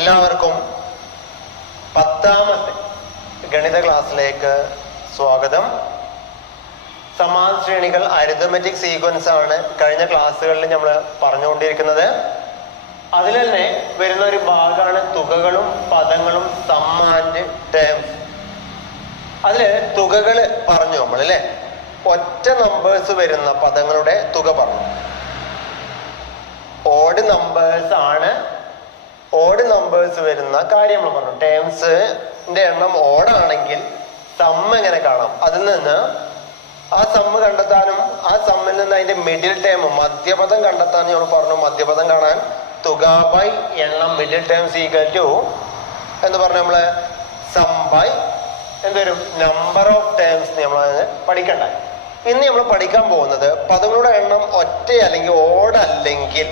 എല്ലാവർക്കും 10ാമത്തെ ഗണിത ക്ലാസ്സിലേക്ക് സ്വാഗതം. സമാന ശ്രേണികൾ അരിത്മെറ്റിക് സീക്വൻസ് ആണ് കഴിഞ്ഞ ക്ലാസ്സുകളിൽ നമ്മൾ പറഞ്ഞുകൊണ്ടിരിക്കുന്നത്. അതിൽ തന്നെ വരുന്ന ഒരു ഭാഗമാണ് തുകകളും പദങ്ങളും സം ആൻഡ് ടേംസ്. അതില് തുകകൾ പറഞ്ഞു നമ്മൾ അല്ലെ, ഒറ്റ നമ്പേഴ്സ് വരുന്ന പദങ്ങളുടെ തുക പറഞ്ഞു. ഓഡ് നമ്പേഴ്സ് ആണ്, ഓഡ് നമ്പേഴ്സ് വരുന്ന കാര്യം നമ്മൾ പറഞ്ഞു. ടേംസിന്റെ എണ്ണം ഓടാണെങ്കിൽ സം എങ്ങനെ കാണാം, അതിൽ നിന്ന് ആ സമ്മ് കണ്ടെത്താനും ആ സമ്മിൽ നിന്ന് അതിന്റെ മിഡിൽ ടേം മധ്യപദം കണ്ടെത്താനും നമ്മൾ പറഞ്ഞു. മധ്യപദം കാണാൻ തുക ബൈ എണ്ണം, മിഡിൽ ടേംസ് ഈക്വൽ ടു എന്ന് പറഞ്ഞു നമ്മള് സം ബൈ എന്തൊരു നമ്പർ ഓഫ് ടേംസ് നമ്മൾ പഠിക്കണ്ടായി. ഇന്ന് നമ്മൾ പഠിക്കാൻ പോകുന്നത് പദങ്ങളുടെ എണ്ണം ഒറ്റ അല്ലെങ്കിൽ ഓഡ് അല്ലെങ്കിൽ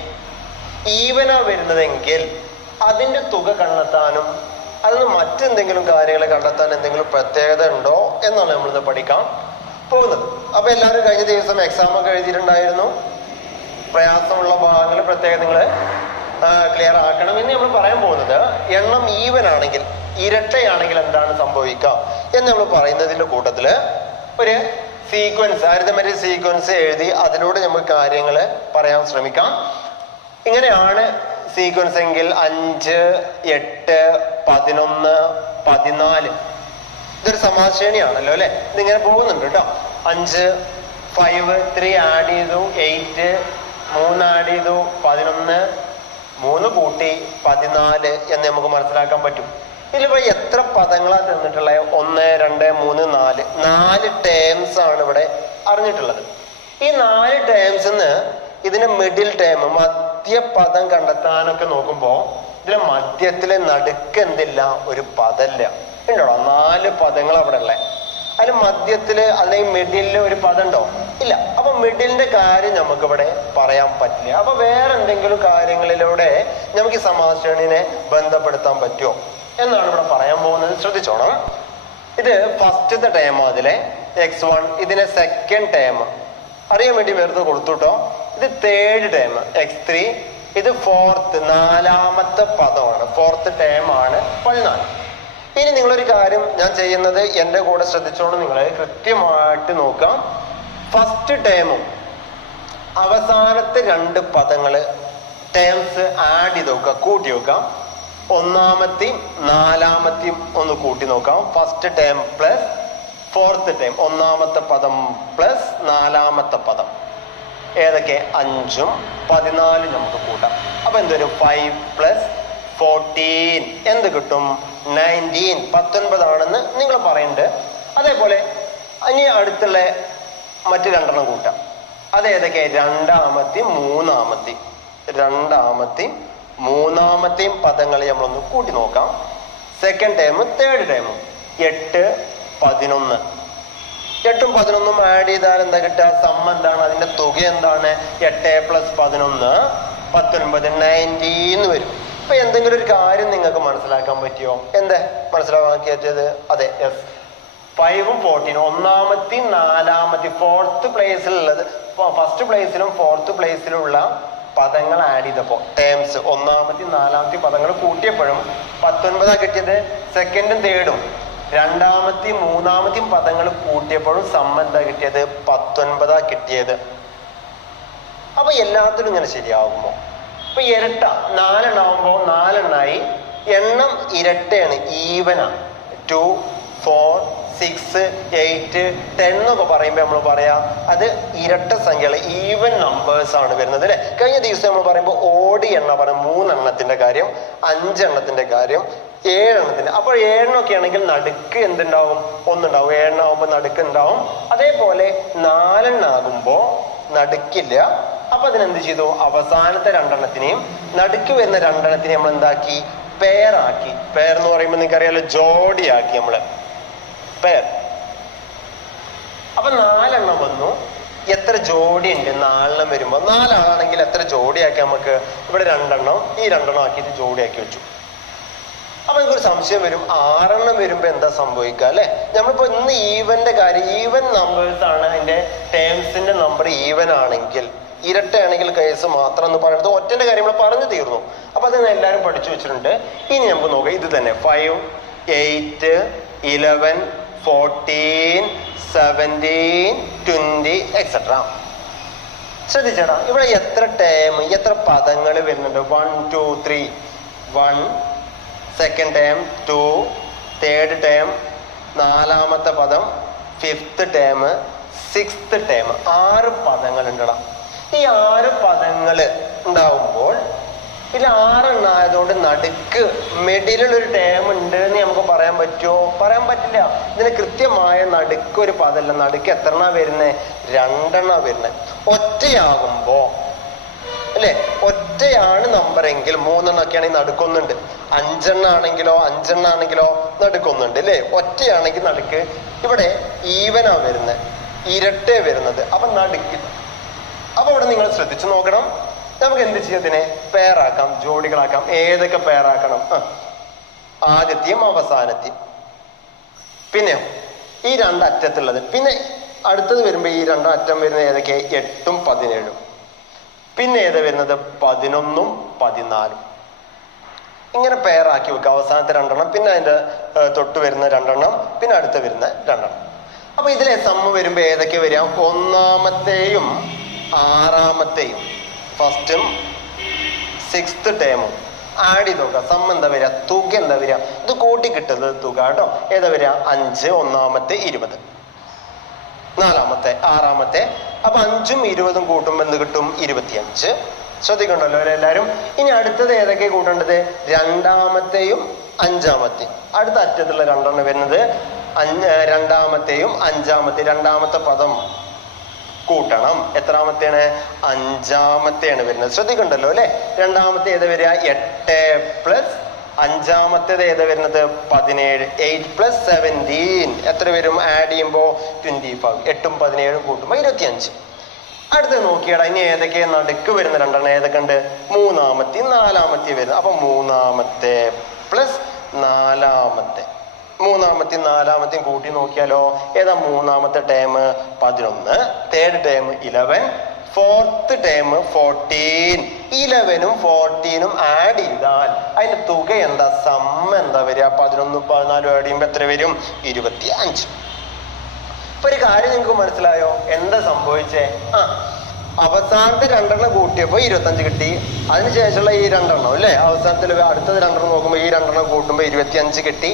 ഈവനാ വരുന്നതെങ്കിൽ അതിന്റെ തുക കണ്ടെത്താനും അതിന് മറ്റെന്തെങ്കിലും കാര്യങ്ങൾ കണ്ടെത്താൻ എന്തെങ്കിലും പ്രത്യേകത ഉണ്ടോ എന്നാണ് നമ്മളിന്ന് പഠിക്കാൻ പോകുന്നത്. അപ്പൊ എല്ലാവരും കഴിഞ്ഞ ദിവസം എക്സാം ഒക്കെ എഴുതിയിട്ടുണ്ടായിരുന്നു. പ്രയാസമുള്ള ഭാഗങ്ങൾ പ്രത്യേകം നിങ്ങൾ ക്ലിയർ ആക്കണം. ഇന്ന് നമ്മൾ പറയാൻ പോകുന്നത് എണ്ണം ഈവൻ ആണെങ്കിൽ, ഇരട്ടയാണെങ്കിൽ എന്താണ് സംഭവിക്കുക എന്ന് നമ്മൾ പറയുന്നതിന്റെ കൂട്ടത്തില് ഒരു സീക്വൻസ്, അരിത്മെറ്റിക് സീക്വൻസ് എഴുതി അതിലൂടെ നമുക്ക് കാര്യങ്ങൾ പറയാൻ ശ്രമിക്കാം. ഇങ്ങനെയാണ് സീക്വൻസ് എങ്കിൽ 5, 8, 11, 14 ഇതൊരു സമാശ്രേണിയാണല്ലോ അല്ലെ. ഇതിങ്ങനെ പോകുന്നുണ്ട് കേട്ടോ. 5, 5, 3 ആഡ് ചെയ്തു, 8, 3 ആഡ് ചെയ്തു, 11, 3 കൂട്ടി 14 എന്ന് നമുക്ക് മനസ്സിലാക്കാൻ പറ്റും. ഇതിലിപ്പോ എത്ര പദങ്ങളാ തന്നിട്ടുള്ളത്? 1, 2, 3, 4 4 ടേംസ് ആണ് ഇവിടെ അറിഞ്ഞിട്ടുള്ളത്. ഈ 4 ടേംസിന്ന് ഇതിന്റെ മിഡിൽ ടേം മധ്യപദം കണ്ടെത്താനൊക്കെ നോക്കുമ്പോ ഇതിന്റെ മധ്യത്തിലെ നടുക്ക് എന്തില്ല, ഒരു പദമില്ല. ഉണ്ടോ? 4 പദങ്ങൾ അവിടെ ഉള്ളേ. അതിന് മധ്യത്തില് അല്ലെങ്കിൽ മിഡിലില് ഒരു പദം ഉണ്ടോ? ഇല്ല. അപ്പൊ മിഡിലിന്റെ കാര്യം നമുക്ക് ഇവിടെ പറയാൻ പറ്റില്ല. അപ്പൊ വേറെ എന്തെങ്കിലും കാര്യങ്ങളിലൂടെ നമുക്ക് ഈ സമാശ്രേണിനെ ബന്ധപ്പെടുത്താൻ പറ്റുമോ എന്നാണ് ഇവിടെ പറയാൻ പോകുന്നത്. ശ്രദ്ധിച്ചോണം. ഇത് ഫസ്റ്റത്തെ ടേം, അതിലെ x1, ഇതിനെ സെക്കൻഡ് ടേം അറിയാൻ വേണ്ടി വെറുതെ കൊടുത്തുട്ടോ. ഇത് തേർഡ് ടേം x3, ഇത് ഫോർത്ത് 4ാമത്തെ പദമാണ്, ഫോർത്ത് ടേം ആണ് 14. ഇനി നിങ്ങളൊരു കാര്യം ഞാൻ ചെയ്യുന്നത് എൻ്റെ കൂടെ ശ്രദ്ധിച്ചോണ്ട് നിങ്ങൾ കൃത്യമായിട്ട് നോക്കാം. ഫസ്റ്റ് ടേമും അവസാനത്തെ 2 പദങ്ങള് ടേംസ് ആഡ് ചെയ്ത് നോക്കുക, കൂട്ടി നോക്കാം. 1ാമത്തെയും 4ാമത്തെയും ഒന്ന് കൂട്ടി നോക്കാം. First term plus fourth term, 1ാമത്തെ പദം പ്ലസ് 4ാമത്തെ പദം ഏതൊക്കെ? 5ഉം 14 നമുക്ക് കൂട്ടാം. അപ്പൊ എന്തൊരു 5 + 14 എന്ത് കിട്ടും? 19, 19 ആണെന്ന് നിങ്ങൾ പറയുന്നുണ്ട്. അതേപോലെ ഇനി അടുത്തുള്ള മറ്റു 2 കൂട്ടാം. അതേതൊക്കെ? 2ാമത്തെയും 3ാമത്തെയും, 2ാമത്തെയും 3ാമത്തെയും പദങ്ങൾ നമ്മളൊന്ന് കൂട്ടി നോക്കാം. സെക്കൻഡ് ടൈം തേർഡ് ടൈം 8, 11 8ഉം 11ഉം ആഡ് ചെയ്താൽ എന്താ കിട്ടുക? സം എന്താണ്? അതിന്റെ തുക എന്താണ്? 8 + 11 19, 19 വരും. ഇപ്പൊ എന്തെങ്കിലും ഒരു കാര്യം നിങ്ങൾക്ക് മനസ്സിലാക്കാൻ പറ്റിയോ? എന്താ മനസ്സിലാക്കിയത്? അതെ, യെസ്, 5ഉം 14, 1ാമത്തെയും 4ാമത്തെയും ഫോർത്ത് പ്ലേസിലുള്ളത്, ഫസ്റ്റ് പ്ലേസിലും ഫോർത്ത് പ്ലേസിലുള്ള പദങ്ങൾ ആഡ് ചെയ്തപ്പോ ടേംസ് 1ാമത്തെയും 4ാമത്തെയും പദങ്ങൾ കൂട്ടിയപ്പോഴും 19 കിട്ടിയത്. സെക്കൻഡും തേർഡും 2ാമത്തെയും 3ാമത്തെയും പദങ്ങൾ കൂട്ടിയപ്പോഴും സം എന്താ കിട്ടിയത്? 19 കിട്ടിയത്. അപ്പൊ എല്ലാത്തിലും ഇങ്ങനെ ശരിയാകുമോ? ഇപ്പൊ ഇരട്ട 4 എണ്ണാവുമ്പോ 4 എണ്ണായി, എണ്ണം ഇരട്ടയാണ്, ഈവനാണ്. 2, 4, 6, 8, 10 എന്നൊക്കെ പറയുമ്പോ നമ്മൾ പറയാ അത് ഇരട്ട സംഖ്യകള്, ഈവൻ നമ്പേഴ്സ് ആണ് വരുന്നത് അല്ലെ. കഴിഞ്ഞ ദിവസം നമ്മൾ പറയുമ്പോൾ ഓടി എണ്ണ പറയും, 3 എണ്ണത്തിന്റെ കാര്യം, 5 എണ്ണത്തിന്റെ കാര്യം, 7 എണ്ണത്തിന്റെ. അപ്പോൾ 7 എണ്ണമൊക്കെ ആണെങ്കിൽ നടുക്ക് എന്തുണ്ടാവും? ഒന്നുണ്ടാവും. 7 എണ്ണാവുമ്പോ നടുക്ക് ഉണ്ടാവും. അതേപോലെ 4 എണ്ണാകുമ്പോ നടുക്കില്ല. അപ്പൊ അതിനെന്ത് ചെയ്തു? അവസാനത്തെ 2 എണ്ണത്തിനെയും നടുക്ക് വരുന്ന 2 എണ്ണത്തിനെയും നമ്മൾ എന്താക്കി? പെയറാക്കി. പെയർ എന്ന് പറയുമ്പോൾ നിങ്ങൾക്ക് അറിയാലോ, ജോഡിയാക്കി നമ്മള് പെയർ. അപ്പൊ 4 എണ്ണം വന്നു. എത്ര ജോഡി ഉണ്ട്? 4 എണ്ണം വരുമ്പോ 4 ആണെങ്കിൽ എത്ര ജോഡിയാക്കി? നമുക്ക് ഇവിടെ 2 എണ്ണം, ഈ 2 എണ്ണം ആക്കിയിട്ട് ജോഡിയാക്കി വെച്ചു. അപ്പൊ എനിക്കൊരു സംശയം വരും, 6 എണ്ണം വരുമ്പോ എന്താ സംഭവിക്കുക അല്ലെ? നമ്മളിപ്പോ ഇന്ന് ഈവന്റെ കാര്യം, ഈവൻ നമ്പേഴ്സ് ആണ്, അതിന്റെ ടേംസിന്റെ നമ്പർ ഈവൻ ആണെങ്കിൽ ഇരട്ടയാണെങ്കിൽ കേസ് മാത്രം എന്ന് പറയുന്നത് ഒറ്റന്റെ കാര്യം നമ്മൾ പറഞ്ഞു തീർന്നു. അപ്പൊ അത് എല്ലാവരും പഠിച്ചു വെച്ചിട്ടുണ്ട്. ഇനി നമുക്ക് നോക്കാം ഇത് തന്നെ 5, 8, 11, 14, 17, 20 എക്സെട്ര. ശ്രദ്ധിച്ചേടാ, ഇവിടെ എത്ര ടേം, എത്ര പദങ്ങൾ വരുന്നുണ്ട്? 1, 2, 3. 1 സെക്കൻഡ് ടേം, 2 തേർഡ് ടേം, 4ാമത്തെ പദം 5th ടേം, 6th ടേം. 6 പദങ്ങൾ ഉണ്ടടാ. ഈ 6 പദങ്ങൾ ഉണ്ടാവുമ്പോൾ ഇതിൽ 6 എണ്ണായതുകൊണ്ട് നടുക്ക് മിഡിലൊരു ടേം ഉണ്ട് എന്ന് നമുക്ക് പറയാൻ പറ്റുമോ? പറയാൻ പറ്റില്ല. ഇതിന് കൃത്യമായ നടുക്ക് ഒരു പദമല്ല. നടുക്ക് എത്ര എണ്ണ വരുന്നേ? 2 എണ്ണ വരുന്നത്. ഒറ്റയാകുമ്പോ അല്ലെ, ഒറ്റയാണ് നമ്പർ എങ്കിൽ 3 എണ്ണൊക്കെയാണെങ്കിൽ നടുക്കൊന്നുണ്ട്. 5 എണ്ണാണെങ്കിലോ 5 എണ്ണാണെങ്കിലോ നടുക്കൊന്നുണ്ട് അല്ലേ. ഒറ്റയാണെങ്കിൽ നടുക്ക് ഇവിടെ ഈവനാ വരുന്നത്, ഇരട്ടേ വരുന്നത്. അപ്പൊ നടുക്ക്. അപ്പൊ ഇവിടെ നിങ്ങൾ ശ്രദ്ധിച്ചു നോക്കണം. നമുക്ക് എന്ത് ചെയ്യാം? ഇതിനെ പേറാക്കാം, ജോഡികളാക്കാം. ഏതൊക്കെ പേറാക്കണം? ആദ്യത്തെയും അവസാനത്തെയും. പിന്നെയോ ഈ 2 അറ്റത്തുള്ളത്. പിന്നെ അടുത്തത് വരുമ്പോ ഈ 2 അറ്റം വരുന്നത് ഏതൊക്കെ? 8ഉം 17ഉം. പിന്നെ ഏതാ വരുന്നത്? 11ഉം 14ഉം. ഇങ്ങനെ പേറാക്കി വെക്കുക. അവസാനത്തെ 2 എണ്ണം, പിന്നെ അതിന്റെ തൊട്ട് വരുന്ന 2 എണ്ണം, പിന്നെ അടുത്ത വരുന്ന 2 എണ്ണം. അപ്പൊ ഇതിലെ സമ്മ വരുമ്പോ ഏതൊക്കെ വരിക? 1ാമത്തെയും 6ാമത്തെയും, 1st 6th ടേമും ആഡ് ചെയ്ത് നോക്കുക. സമ്മ എന്താ വരിക? തുക എന്താ വരിക? ഇത് കൂട്ടി കിട്ടുന്നത് തുക കേട്ടോ. ഏതാ വരിക? 5, 1ാമത്തെ 20, 4ാമത്തെ 6ാമത്തെ. അപ്പൊ 5ഉം 20ഉം കൂട്ടുമ്പോ എന്ത് കിട്ടും? 25. ശ്രദ്ധിക്കണ്ടല്ലോ എല്ലാരും. ഇനി അടുത്തത് ഏതൊക്കെ കൂട്ടേണ്ടത്? 2ാമത്തെയും 5ാമത്തെയും. അടുത്ത അറ്റത്തുള്ള 2 എണ്ണം വരുന്നത് 2ാമത്തെയും 5ാമത്തെയും. 2ാമത്തെ പദം കൂട്ടണം. എത്രാമത്തെയാണ്? 5ാമത്തെയാണ് വരുന്നത്. ശ്രദ്ധിക്കണ്ടല്ലോ അല്ലെ. 2ാമത്തെ ഏതാ വരിക? 8 പ്ലസ് 5ാമത്തേത് ഏതാ വരുന്നത്? 17. 8 പ്ലസ് 17 എത്ര വരും? ആഡ് ചെയ്യുമ്പോ 25. 8ഉം 17ഉം കൂട്ടുമ്പോ 25. അടുത്ത് നോക്കിയാടാ, ഇനി ഏതൊക്കെ നടുക്ക് വരുന്ന 2 എണ്ണം ഏതൊക്കെ ഉണ്ട്? 3ാമത്തെയും 4ാമത്തെയും വരുന്നത്. അപ്പൊ 3ാമത്തെ പ്ലസ് 4ാമത്തെ. 3ാമത്തെയും 4ാമത്തെയും കൂട്ടി നോക്കിയാലോ ഏതാ? 3ാമത്തെ term 11, third term 11, 4th term 14. 11ഉം 14ഉം ആഡ് ചെയ്താൽ അതിന്റെ തുക എന്താ? സമ്മ എന്താ വരിക? 11ഉം 14ഉം ആഡ് ചെയ്യുമ്പോ എത്ര വരും? 25. ഇപ്പൊ ഒരു കാര്യം നിങ്ങൾക്ക് മനസ്സിലായോ? എന്താ സംഭവിച്ചേ? അവസാനത്തെ 2 എണ്ണം കൂട്ടിയപ്പോ 25 കിട്ടി. അതിനുശേഷമുള്ള ഈ 2 എണ്ണം അല്ലെ, അവസാനത്തിൽ അടുത്തത് 2 എണ്ണം നോക്കുമ്പോ ഈ 2 എണ്ണം കൂട്ടുമ്പോ 25 കിട്ടി.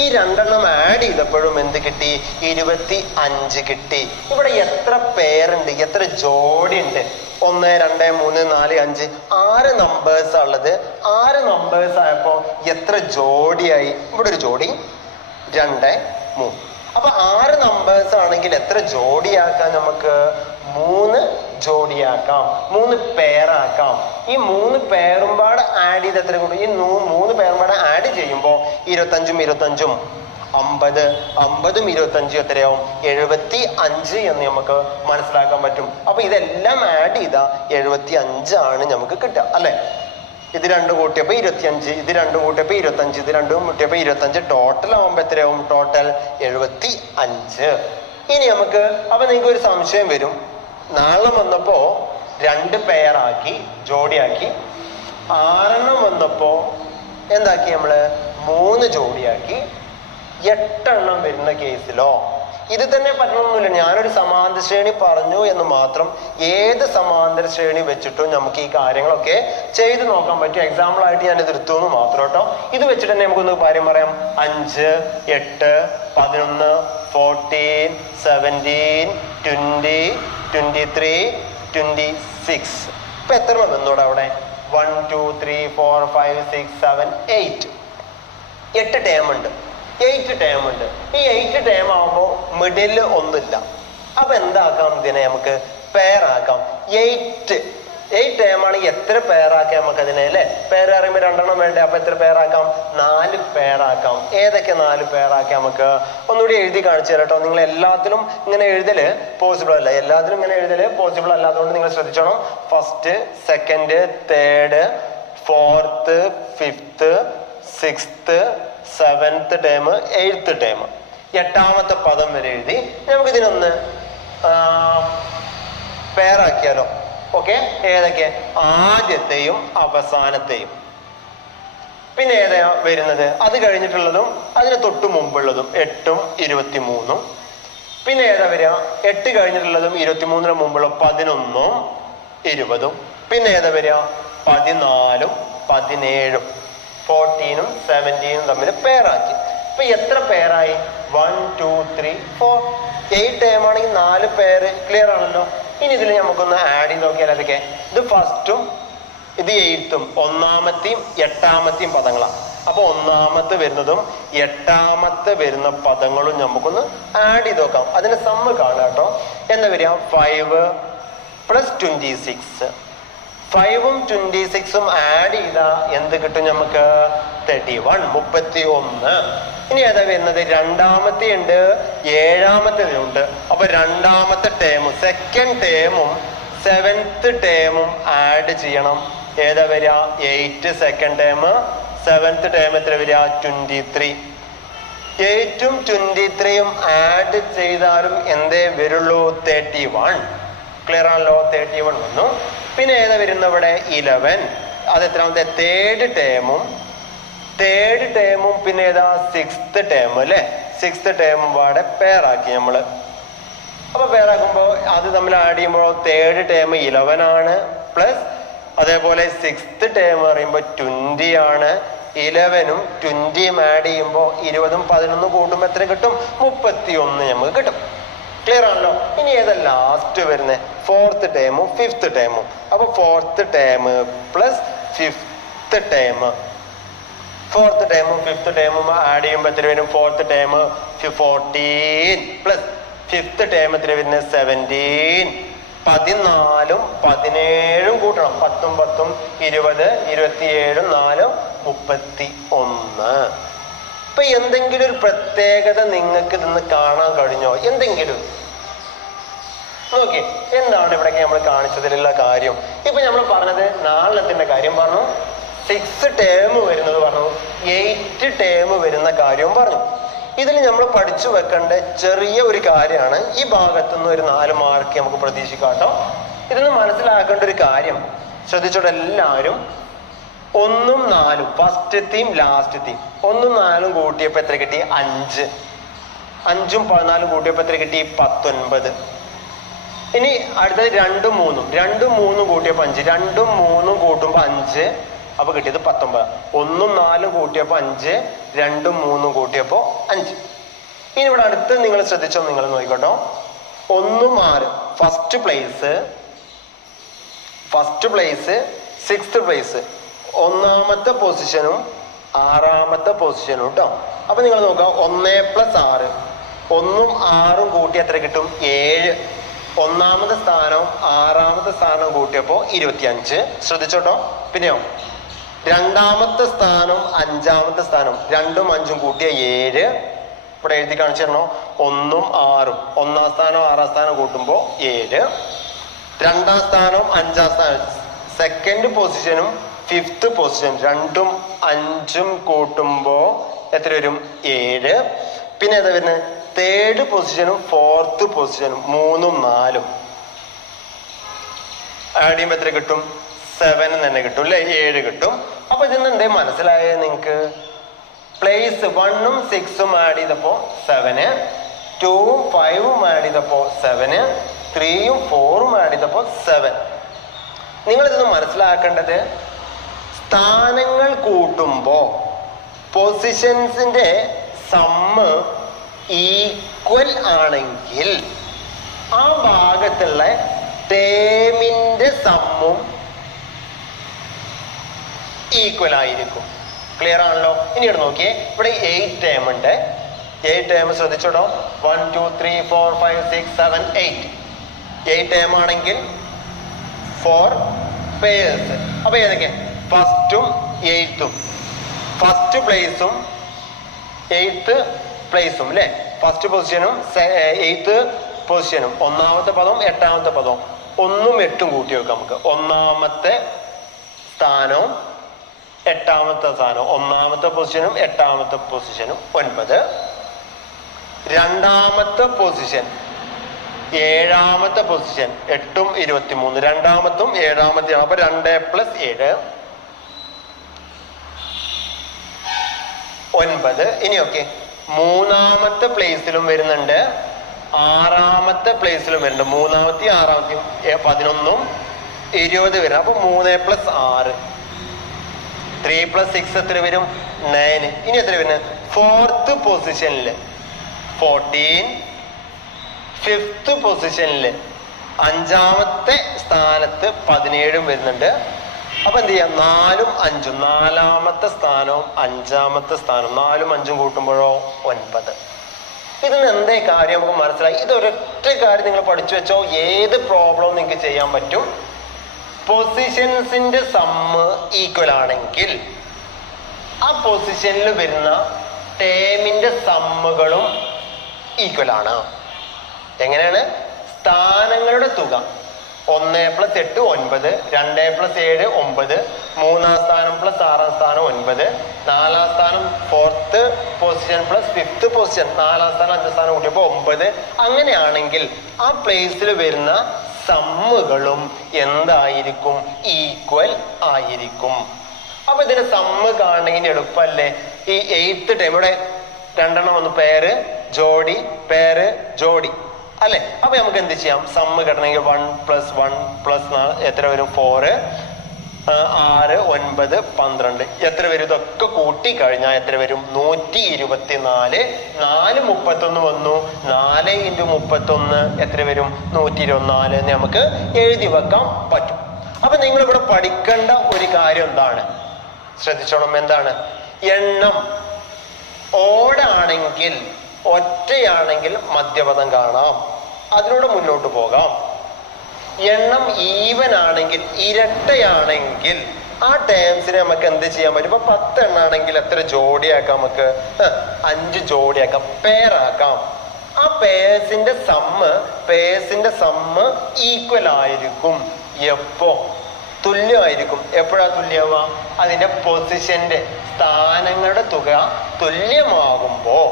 ഈ 2 എണ്ണം ആഡ് ചെയ്തപ്പോഴും എന്ത് കിട്ടി? 25 കിട്ടി. ഇവിടെ എത്ര പേരുണ്ട്? എത്ര ജോഡി ഉണ്ട്? 1, 2, 3, 4, 5, 6 നമ്പേഴ്സ് ഉള്ളത്. 6 നമ്പേഴ്സ് ആയപ്പോ എത്ര ജോഡിയായി? ഇവിടെ ഒരു ജോഡി, 2, 3. അപ്പൊ 6 നമ്പേഴ്സ് ആണെങ്കിൽ എത്ര ജോഡിയാക്കാം? നമുക്ക് 3 ജോഡിയാക്കാം, 3 പേരാക്കാം. ഈ 3 പേരുംപാട് ആഡ് ചെയ്ത് എത്ര കൂട്ടും? ഈ 3 പേരുംപാട് ആഡ് ചെയ്യുമ്പോ 25ഉം 25ഉം 50, 50ഉം 25ഉം എത്രയാവും? 75 എന്ന് നമുക്ക് മനസ്സിലാക്കാൻ പറ്റും. അപ്പൊ ഇതെല്ലാം ആഡ് ചെയ്താ 75 ആണ് നമുക്ക് കിട്ടുക അല്ലെ. ഇത് 2 കൂട്ടിയപ്പോ 25, ഇത് 2 കൂട്ടിയപ്പോ 25, ഇത് 2 കൂട്ടിയപ്പോ 25. ടോട്ടൽ ആവുമ്പോ എത്രയാവും? ടോട്ടൽ 75. ഇനി നമുക്ക് അപ്പൊ നിങ്ങൾക്ക് ഒരു സംശയം വരും. നാളെ വന്നപ്പോ 2 പേരാക്കി, ജോഡിയാക്കി. 6 എണ്ണം വന്നപ്പോ എന്താക്കി? നമ്മള് 3 ജോഡിയാക്കി. 8 എണ്ണം വരുന്ന കേസിലോ ഇത് തന്നെ പറ്റണമെന്നില്ല. ഞാനൊരു സമാന്തര ശ്രേണി പറഞ്ഞു എന്ന് മാത്രം. ഏത് സമാന്തര ശ്രേണി വെച്ചിട്ടും നമുക്ക് ഈ കാര്യങ്ങളൊക്കെ ചെയ്ത് നോക്കാൻ പറ്റും. എക്സാമ്പിൾ ആയിട്ട് ഞാൻ ഇത് എടുത്തു എന്ന് മാത്രം കേട്ടോ. ഇത് വെച്ചിട്ട് തന്നെ നമുക്കൊന്ന് കാര്യം പറയാം. 5, 8, 11, 14, 17, 20, 23, 26. ഇപ്പൊ എത്ര വന്നൂടെ അവിടെ? 1, 2, 3, 4, 5, 6, 7, 8. 8 ടേം ഉണ്ട്, 8 ടേം ഉണ്ട്. ഈ 8 ടേം ആവുമ്പോ മിഡില് ഒന്നുമില്ല. അപ്പൊ എന്താക്കാം? ഇതിനെ നമുക്ക് പേരാക്കാം. 8 ടേം ആണെങ്കിൽ എത്ര പേരാക്കാം നമുക്ക് അതിനെ അല്ലെ? പേര് പറയുമ്പോ 2 എണ്ണം വേണ്ടേ? അപ്പൊ എത്ര പേരാക്കാം? 4 പേരാക്കാം. ഏതൊക്കെ 4 പേരാക്കാം? നമുക്ക് ഒന്നുകൂടി എഴുതി കാണിച്ചു തരാട്ടോ. നിങ്ങൾ എല്ലാത്തിലും ഇങ്ങനെ എഴുതല് പോസിബിൾ അല്ല. എല്ലാത്തിലും ഇങ്ങനെ എഴുതല് പോസിബിൾ അല്ല. അതുകൊണ്ട് നിങ്ങൾ ശ്രദ്ധിച്ചോണം. 1st, 2nd, 3rd, 4th, 5th, 6th, 7th term, 8th term. 8ാമത്തെ പദം വരെ എഴുതി. നമുക്ക് ഇതിനൊന്ന് പേരാക്കിയാലോ? ഓക്കെ, ഏതൊക്കെ? ആദ്യത്തെയും അവസാനത്തെയും. പിന്നെ ഏതാ വരുന്നത്? അത് കഴിഞ്ഞിട്ടുള്ളതും അതിന് തൊട്ട് മുമ്പുള്ളതും 8ഉം 23ഉം. പിന്നെ ഏതാ വരിക? 8 കഴിഞ്ഞിട്ടുള്ളതും 23ന് മുമ്പുള്ള 11ഉം 20ഉം. പിന്നെ ഏതാ വരിക? 14ഉം 17ഉം. 14ഉം 17ഉം തമ്മിൽ പേരാക്കി. ഇപ്പൊ എത്ര പേരായി? 1 2 3 4. 8 ടേം ആണെങ്കിൽ 4 പേര്. ക്ലിയർ ആണല്ലോ. ഇനി ഇതിൽ നമുക്കൊന്ന് ആഡ് ചെയ്ത് നോക്കിയാൽ അതൊക്കെ. ഇത് ഫസ്റ്റും ഇത് 8ഉം ഒന്നാമത്തെയും 8ാമത്തെയും പദങ്ങളാണ്. അപ്പൊ ഒന്നാമത്തെ വരുന്നതും 8ാമത്തെ വരുന്ന പദങ്ങളും നമുക്കൊന്ന് ആഡ് ചെയ്ത് നോക്കാം. അതിന്റെ സമ്മ് കാണാം കേട്ടോ. എന്താ വരിക? 5 + 26. 5ഉം 26ഉം ആഡ് ചെയ്താ എന്ത് കിട്ടും നമുക്ക്? 31, 31. ഇനി ഏതാ വരുന്നത്? രണ്ടാമത്തെ ഉണ്ട്, 7ാമത്തെ ഉണ്ട്. അപ്പൊ രണ്ടാമത്തെ ടേമും സെക്കൻഡ് ടേമും 7th ടേമും ആഡ് ചെയ്യണം. ഏതാ വരിക? 8 സെക്കൻഡ് ടേം, 7th ടേം എത്ര വരിക? 23. 8ഉം 23ഉം ആഡ് ചെയ്താലും എന്തേ വരുള്ളൂ? 31. ക്ലിയർ ആണല്ലോ? 31 വന്നു. പിന്നെ ഏതാ വരുന്ന ഇവിടെ? 11. അത് എത്രാമത്തെ? തേർഡ് ടേമും പിന്നെ ഏതാ? 6th ടേം അല്ലെ? 6th ടേമും പാടെ പേരാക്കി നമ്മള്. അപ്പൊ പേരാക്കുമ്പോ അത് തമ്മിൽ ആഡ് ചെയ്യുമ്പോൾ തേർഡ് ടേം 11 ആണ്, പ്ലസ് അതേപോലെ 6th ടേം പറയുമ്പോ 20 ആണ്. 11ഉം 20ഉം ആഡ് ചെയ്യുമ്പോൾ 20ഉം 11ഉം കൂട്ടുമ്പോൾ എത്ര കിട്ടും? 31 നമുക്ക് കിട്ടും. ക്ലിയർ ആണല്ലോ? ഇനി ഏതാ ലാസ്റ്റ് വരുന്നത്? 4th ടേമും 5th ടേമും. അപ്പൊ 4th term plus 5th term. 4th ടേമും 5th ടേമും ആഡ് ചെയ്യുമ്പോൾ എത്ര വരും? 4th term 14 plus 5th term എത്ര വരുന്നത്? 17. 14ഉം 17ഉം കൂട്ടണം. 10ഉം 10ഉം 20, 27ഉം 4, 31. ഇപ്പൊ എന്തെങ്കിലും ഒരു പ്രത്യേകത നിങ്ങൾക്ക് ഇന്ന് കാണാൻ കഴിഞ്ഞോ? എന്തെങ്കിലും നോക്കി. എന്താണ് ഇവിടേക്ക് നമ്മൾ കാണിച്ചതിലുള്ള കാര്യം? ഇപ്പൊ നമ്മൾ പറഞ്ഞത് 4 കാര്യം പറഞ്ഞു, 6 ടേം വരുന്നത് പറഞ്ഞു, 8 ടേം വരുന്ന കാര്യവും പറഞ്ഞു. ഇതിൽ നമ്മൾ പഠിച്ചു വെക്കേണ്ട ചെറിയ ഒരു കാര്യമാണ്. ഈ ഭാഗത്തുനിന്ന് ഒരു 4 മാർക്ക് നമുക്ക് പ്രതീക്ഷിക്കാം കേട്ടോ. ഇതിന് മനസ്സിലാക്കേണ്ട ഒരു കാര്യം ശ്രദ്ധിച്ചോട്ടെ എല്ലാവരും. 1ഉം 4ഉം ഫസ്റ്റത്തെയും ലാസ്റ്റത്തെയും 1ഉം 4ഉം കൂട്ടിയപ്പോ എത്ര കിട്ടി? 5. 5ഉം 14ഉം കൂട്ടിയപ്പോ എത്ര കിട്ടി? 19. ഇനി അടുത്തത് 2ഉം 3ഉം 2ഉം 3ഉം കൂട്ടിയപ്പോ 5. 2ഉം 3ഉം കൂട്ടുമ്പോ 5, അപ്പൊ കിട്ടിയത് 19. 1ഉം 4ഉം കൂട്ടിയപ്പോ 5, 2ഉം 3ഉം കൂട്ടിയപ്പോ 5. ഇനി ഇവിടെ അടുത്ത് നിങ്ങൾ ശ്രദ്ധിച്ചോ, നിങ്ങൾ നോക്കിക്കോട്ടോ. 1ഉം 6 ഫസ്റ്റ് പ്ലേസ് 6th പ്ലേസ്, 1ാമത്തെ പൊസിഷനും 6ാമത്തെ പൊസിഷനും കേട്ടോ. അപ്പൊ നിങ്ങൾ നോക്കാം, 1 + 6, 1ഉം 6ഉം കൂട്ടി എത്ര കിട്ടും? 7. 1ാമത്തെ സ്ഥാനവും 6ാമത്തെ സ്ഥാനവും കൂട്ടിയപ്പോ 25. ശ്രദ്ധിച്ചോട്ടോ. പിന്നെയോ 2ാമത്തെ സ്ഥാനം 5ാമത്തെ സ്ഥാനം 2ഉം 5ഉം കൂട്ടിയ 7. ഇവിടെ എഴുതി കാണിച്ചു തരണോ? 1ഉം 6ഉം 1ാം സ്ഥാനം 6ാം സ്ഥാനം കൂട്ടുമ്പോ 7. 2ാം സ്ഥാനം 5ാം സ്ഥാനം സെക്കൻഡ് പൊസിഷനും 5th പൊസിഷൻ 2ഉം 5ഉം കൂട്ടുമ്പോ എത്ര വരും? 7. പിന്നെ ഏതാ വരുന്നത്? തേർഡ് പൊസിഷനും 4th പൊസിഷനും 3ഉം 4ഉം ആഡ് ചെയ്യുമ്പോ എത്ര കിട്ടും? 7 തന്നെ കിട്ടും അല്ലെ? 7 കിട്ടും. അപ്പൊ ഇതിന്ന് എന്തേ മനസ്സിലായത് നിങ്ങൾക്ക്? പ്ലേസ് 1ഉം 6ഉം ആഡ് ചെയ്തപ്പോ 7, 2ഉം 5ഉം ആഡ് ചെയ്തപ്പോ 7, 3ഉം 4ഉം ആഡ് ചെയ്തപ്പോ 7. നിങ്ങൾ ഇതൊന്ന് മനസ്സിലാക്കേണ്ടത്, സ്ഥാനങ്ങൾ കൂട്ടുമ്പോ പൊസിഷൻസിന്റെ സമ്മ് ഈക്വൽ ആണെങ്കിൽ ആ ഭാഗത്തുള്ള ടേമിന്റെ സമ്മും ഈക്വൽ ആയിരിക്കും. ക്ലിയർ ആണല്ലോ? ഇനി ഇവിടെ നോക്കിയേ, ഇവിടെ 8 ടേം ഉണ്ട്. 8 ടേം ശ്രദ്ധിച്ചോട്ടോ. 1 2 3 4 5 6 7 8. 8 ടേം ആണെങ്കിൽ 4 പേഴ്സ്. അപ്പൊ ഏതൊക്കെ? ഫസ്റ്റും 8ഉം, ഫസ്റ്റ് പ്ലേസും 8th പ്ലേസും അല്ലെ? ഫസ്റ്റ് പൊസിഷനും 8th പൊസിഷനും 1ാമത്തെ പദവും 8ാമത്തെ പദവും 1ഉം 8ഉം കൂട്ടി വെക്കാം നമുക്ക്. 1ാമത്തെ സ്ഥാനവും 8ാമത്തെ സ്ഥാനവും 1ാമത്തെ പൊസിഷനും 8ാമത്തെ പൊസിഷനും 9. 2ാമത്തെ പൊസിഷൻ ഏഴാമത്തെ പൊസിഷൻ 8ഉം 23, രണ്ടാമത്തും ഏഴാമത്തെയാണ്. അപ്പൊ 2 + 7 9. ഇനിയൊക്കെ മൂന്നാമത്തെ പ്ലേസിലും വരുന്നുണ്ട്, ആറാമത്തെ പ്ലേസിലും വരുന്നുണ്ട്. മൂന്നാമത്തെയും ആറാമത്തെയും 11ഉം 20 വരും. അപ്പൊ 3 + 6 3 + 6 എത്ര വരും? 9. ഇനി എത്ര വരുന്നത്? 4th പൊസിഷനിൽ 14, 5th പൊസിഷനിൽ 5ാമത്തെ സ്ഥാനത്ത് 17 വരുന്നുണ്ട്. അപ്പൊ എന്ത് ചെയ്യാം? 4ഉം 5ഉം, 4ാമത്തെ സ്ഥാനവും 5ാമത്തെ സ്ഥാനം, 4ഉം 5ഉം കൂട്ടുമ്പോഴോ 9. ഇതിന് എന്തേ കാര്യം നമുക്ക് മനസ്സിലായി. ഇതൊരൊറ്റ കാര്യം നിങ്ങൾ പഠിച്ചു വെച്ചോ, ഏത് പ്രോബ്ലവും നിങ്ങൾക്ക് ചെയ്യാൻ പറ്റും. പൊസിഷൻസിന്റെ സമ്മ് ഈക്വൽ ആണെങ്കിൽ ആ പൊസിഷനിൽ വരുന്ന ടേമിന്റെ സമ്മുകളും ഈക്വൽ ആണ്. എങ്ങനെയാണ്? സ്ഥാനങ്ങളുടെ തുക 1 + 8 9, 2 + 7 9, 3ാം സ്ഥാനം + 6ാം സ്ഥാനം 9, 4ാം സ്ഥാനം 4th പൊസിഷൻ + 5th പൊസിഷൻ, 4ാം സ്ഥാനം 5ാം സ്ഥാനം കൂട്ടിയപ്പോൾ 9. അങ്ങനെയാണെങ്കിൽ ആ പ്ലേസിൽ വരുന്ന സമ്മുകളും എന്തായിരിക്കും? ഈക്വൽ ആയിരിക്കും. അപ്പൊ ഇതിന്റെ സമ്മ് കാണണമെങ്കിൽ എളുപ്പമല്ലേ? ഈ 8th ടൈം ഇവിടെ 2 വന്നു, പേര് ജോഡി, പേര് ജോഡി അല്ലെ? അപ്പൊ നമുക്ക് എന്ത് ചെയ്യാം? സമ്മ് കിട്ടണമെങ്കിൽ 1 + 1 + 4 എത്ര വരും? 4, 6, 9, 12 എത്ര വരും? ഇതൊക്കെ കൂട്ടി കഴിഞ്ഞാൽ എത്ര വരും? 124. 4 31 വന്നു. 4 × 31 എത്ര വരും? 124 എന്ന് നമുക്ക് എഴുതി വെക്കാൻ പറ്റും. അപ്പൊ നിങ്ങൾ ഇവിടെ പഠിക്കേണ്ട ഒരു കാര്യം എന്താണ്? ശ്രദ്ധിച്ചോണം. എന്താണ്? എണ്ണം ഓടാണെങ്കിൽ, ഒറ്റയാണെങ്കിൽ മധ്യപദം കാണാം, അതിലൂടെ മുന്നോട്ട് പോകാം. എണ്ണം ഈവൻ ആണെങ്കിൽ, ഇരട്ടയാണെങ്കിൽ ആ ടേംസിനെ നമുക്ക് എന്ത് ചെയ്യാൻ പറ്റും? ഇപ്പൊ 10 എണ്ണാണെങ്കിൽ എത്ര ജോഡിയാക്കാം? നമുക്ക് 5 ജോഡിയാക്കാം, പേരാക്കാം. ആ പേഴ്സിന്റെ സമ്മ് ഈക്വൽ ആയിരിക്കും. എപ്പോ? തുല്യമായിരിക്കും. എപ്പോഴാ തുല്യമാ? അതിന്റെ പൊസിഷന്റെ സ്ഥാനങ്ങളുടെ തുക തുല്യമാകുമ്പോൾ,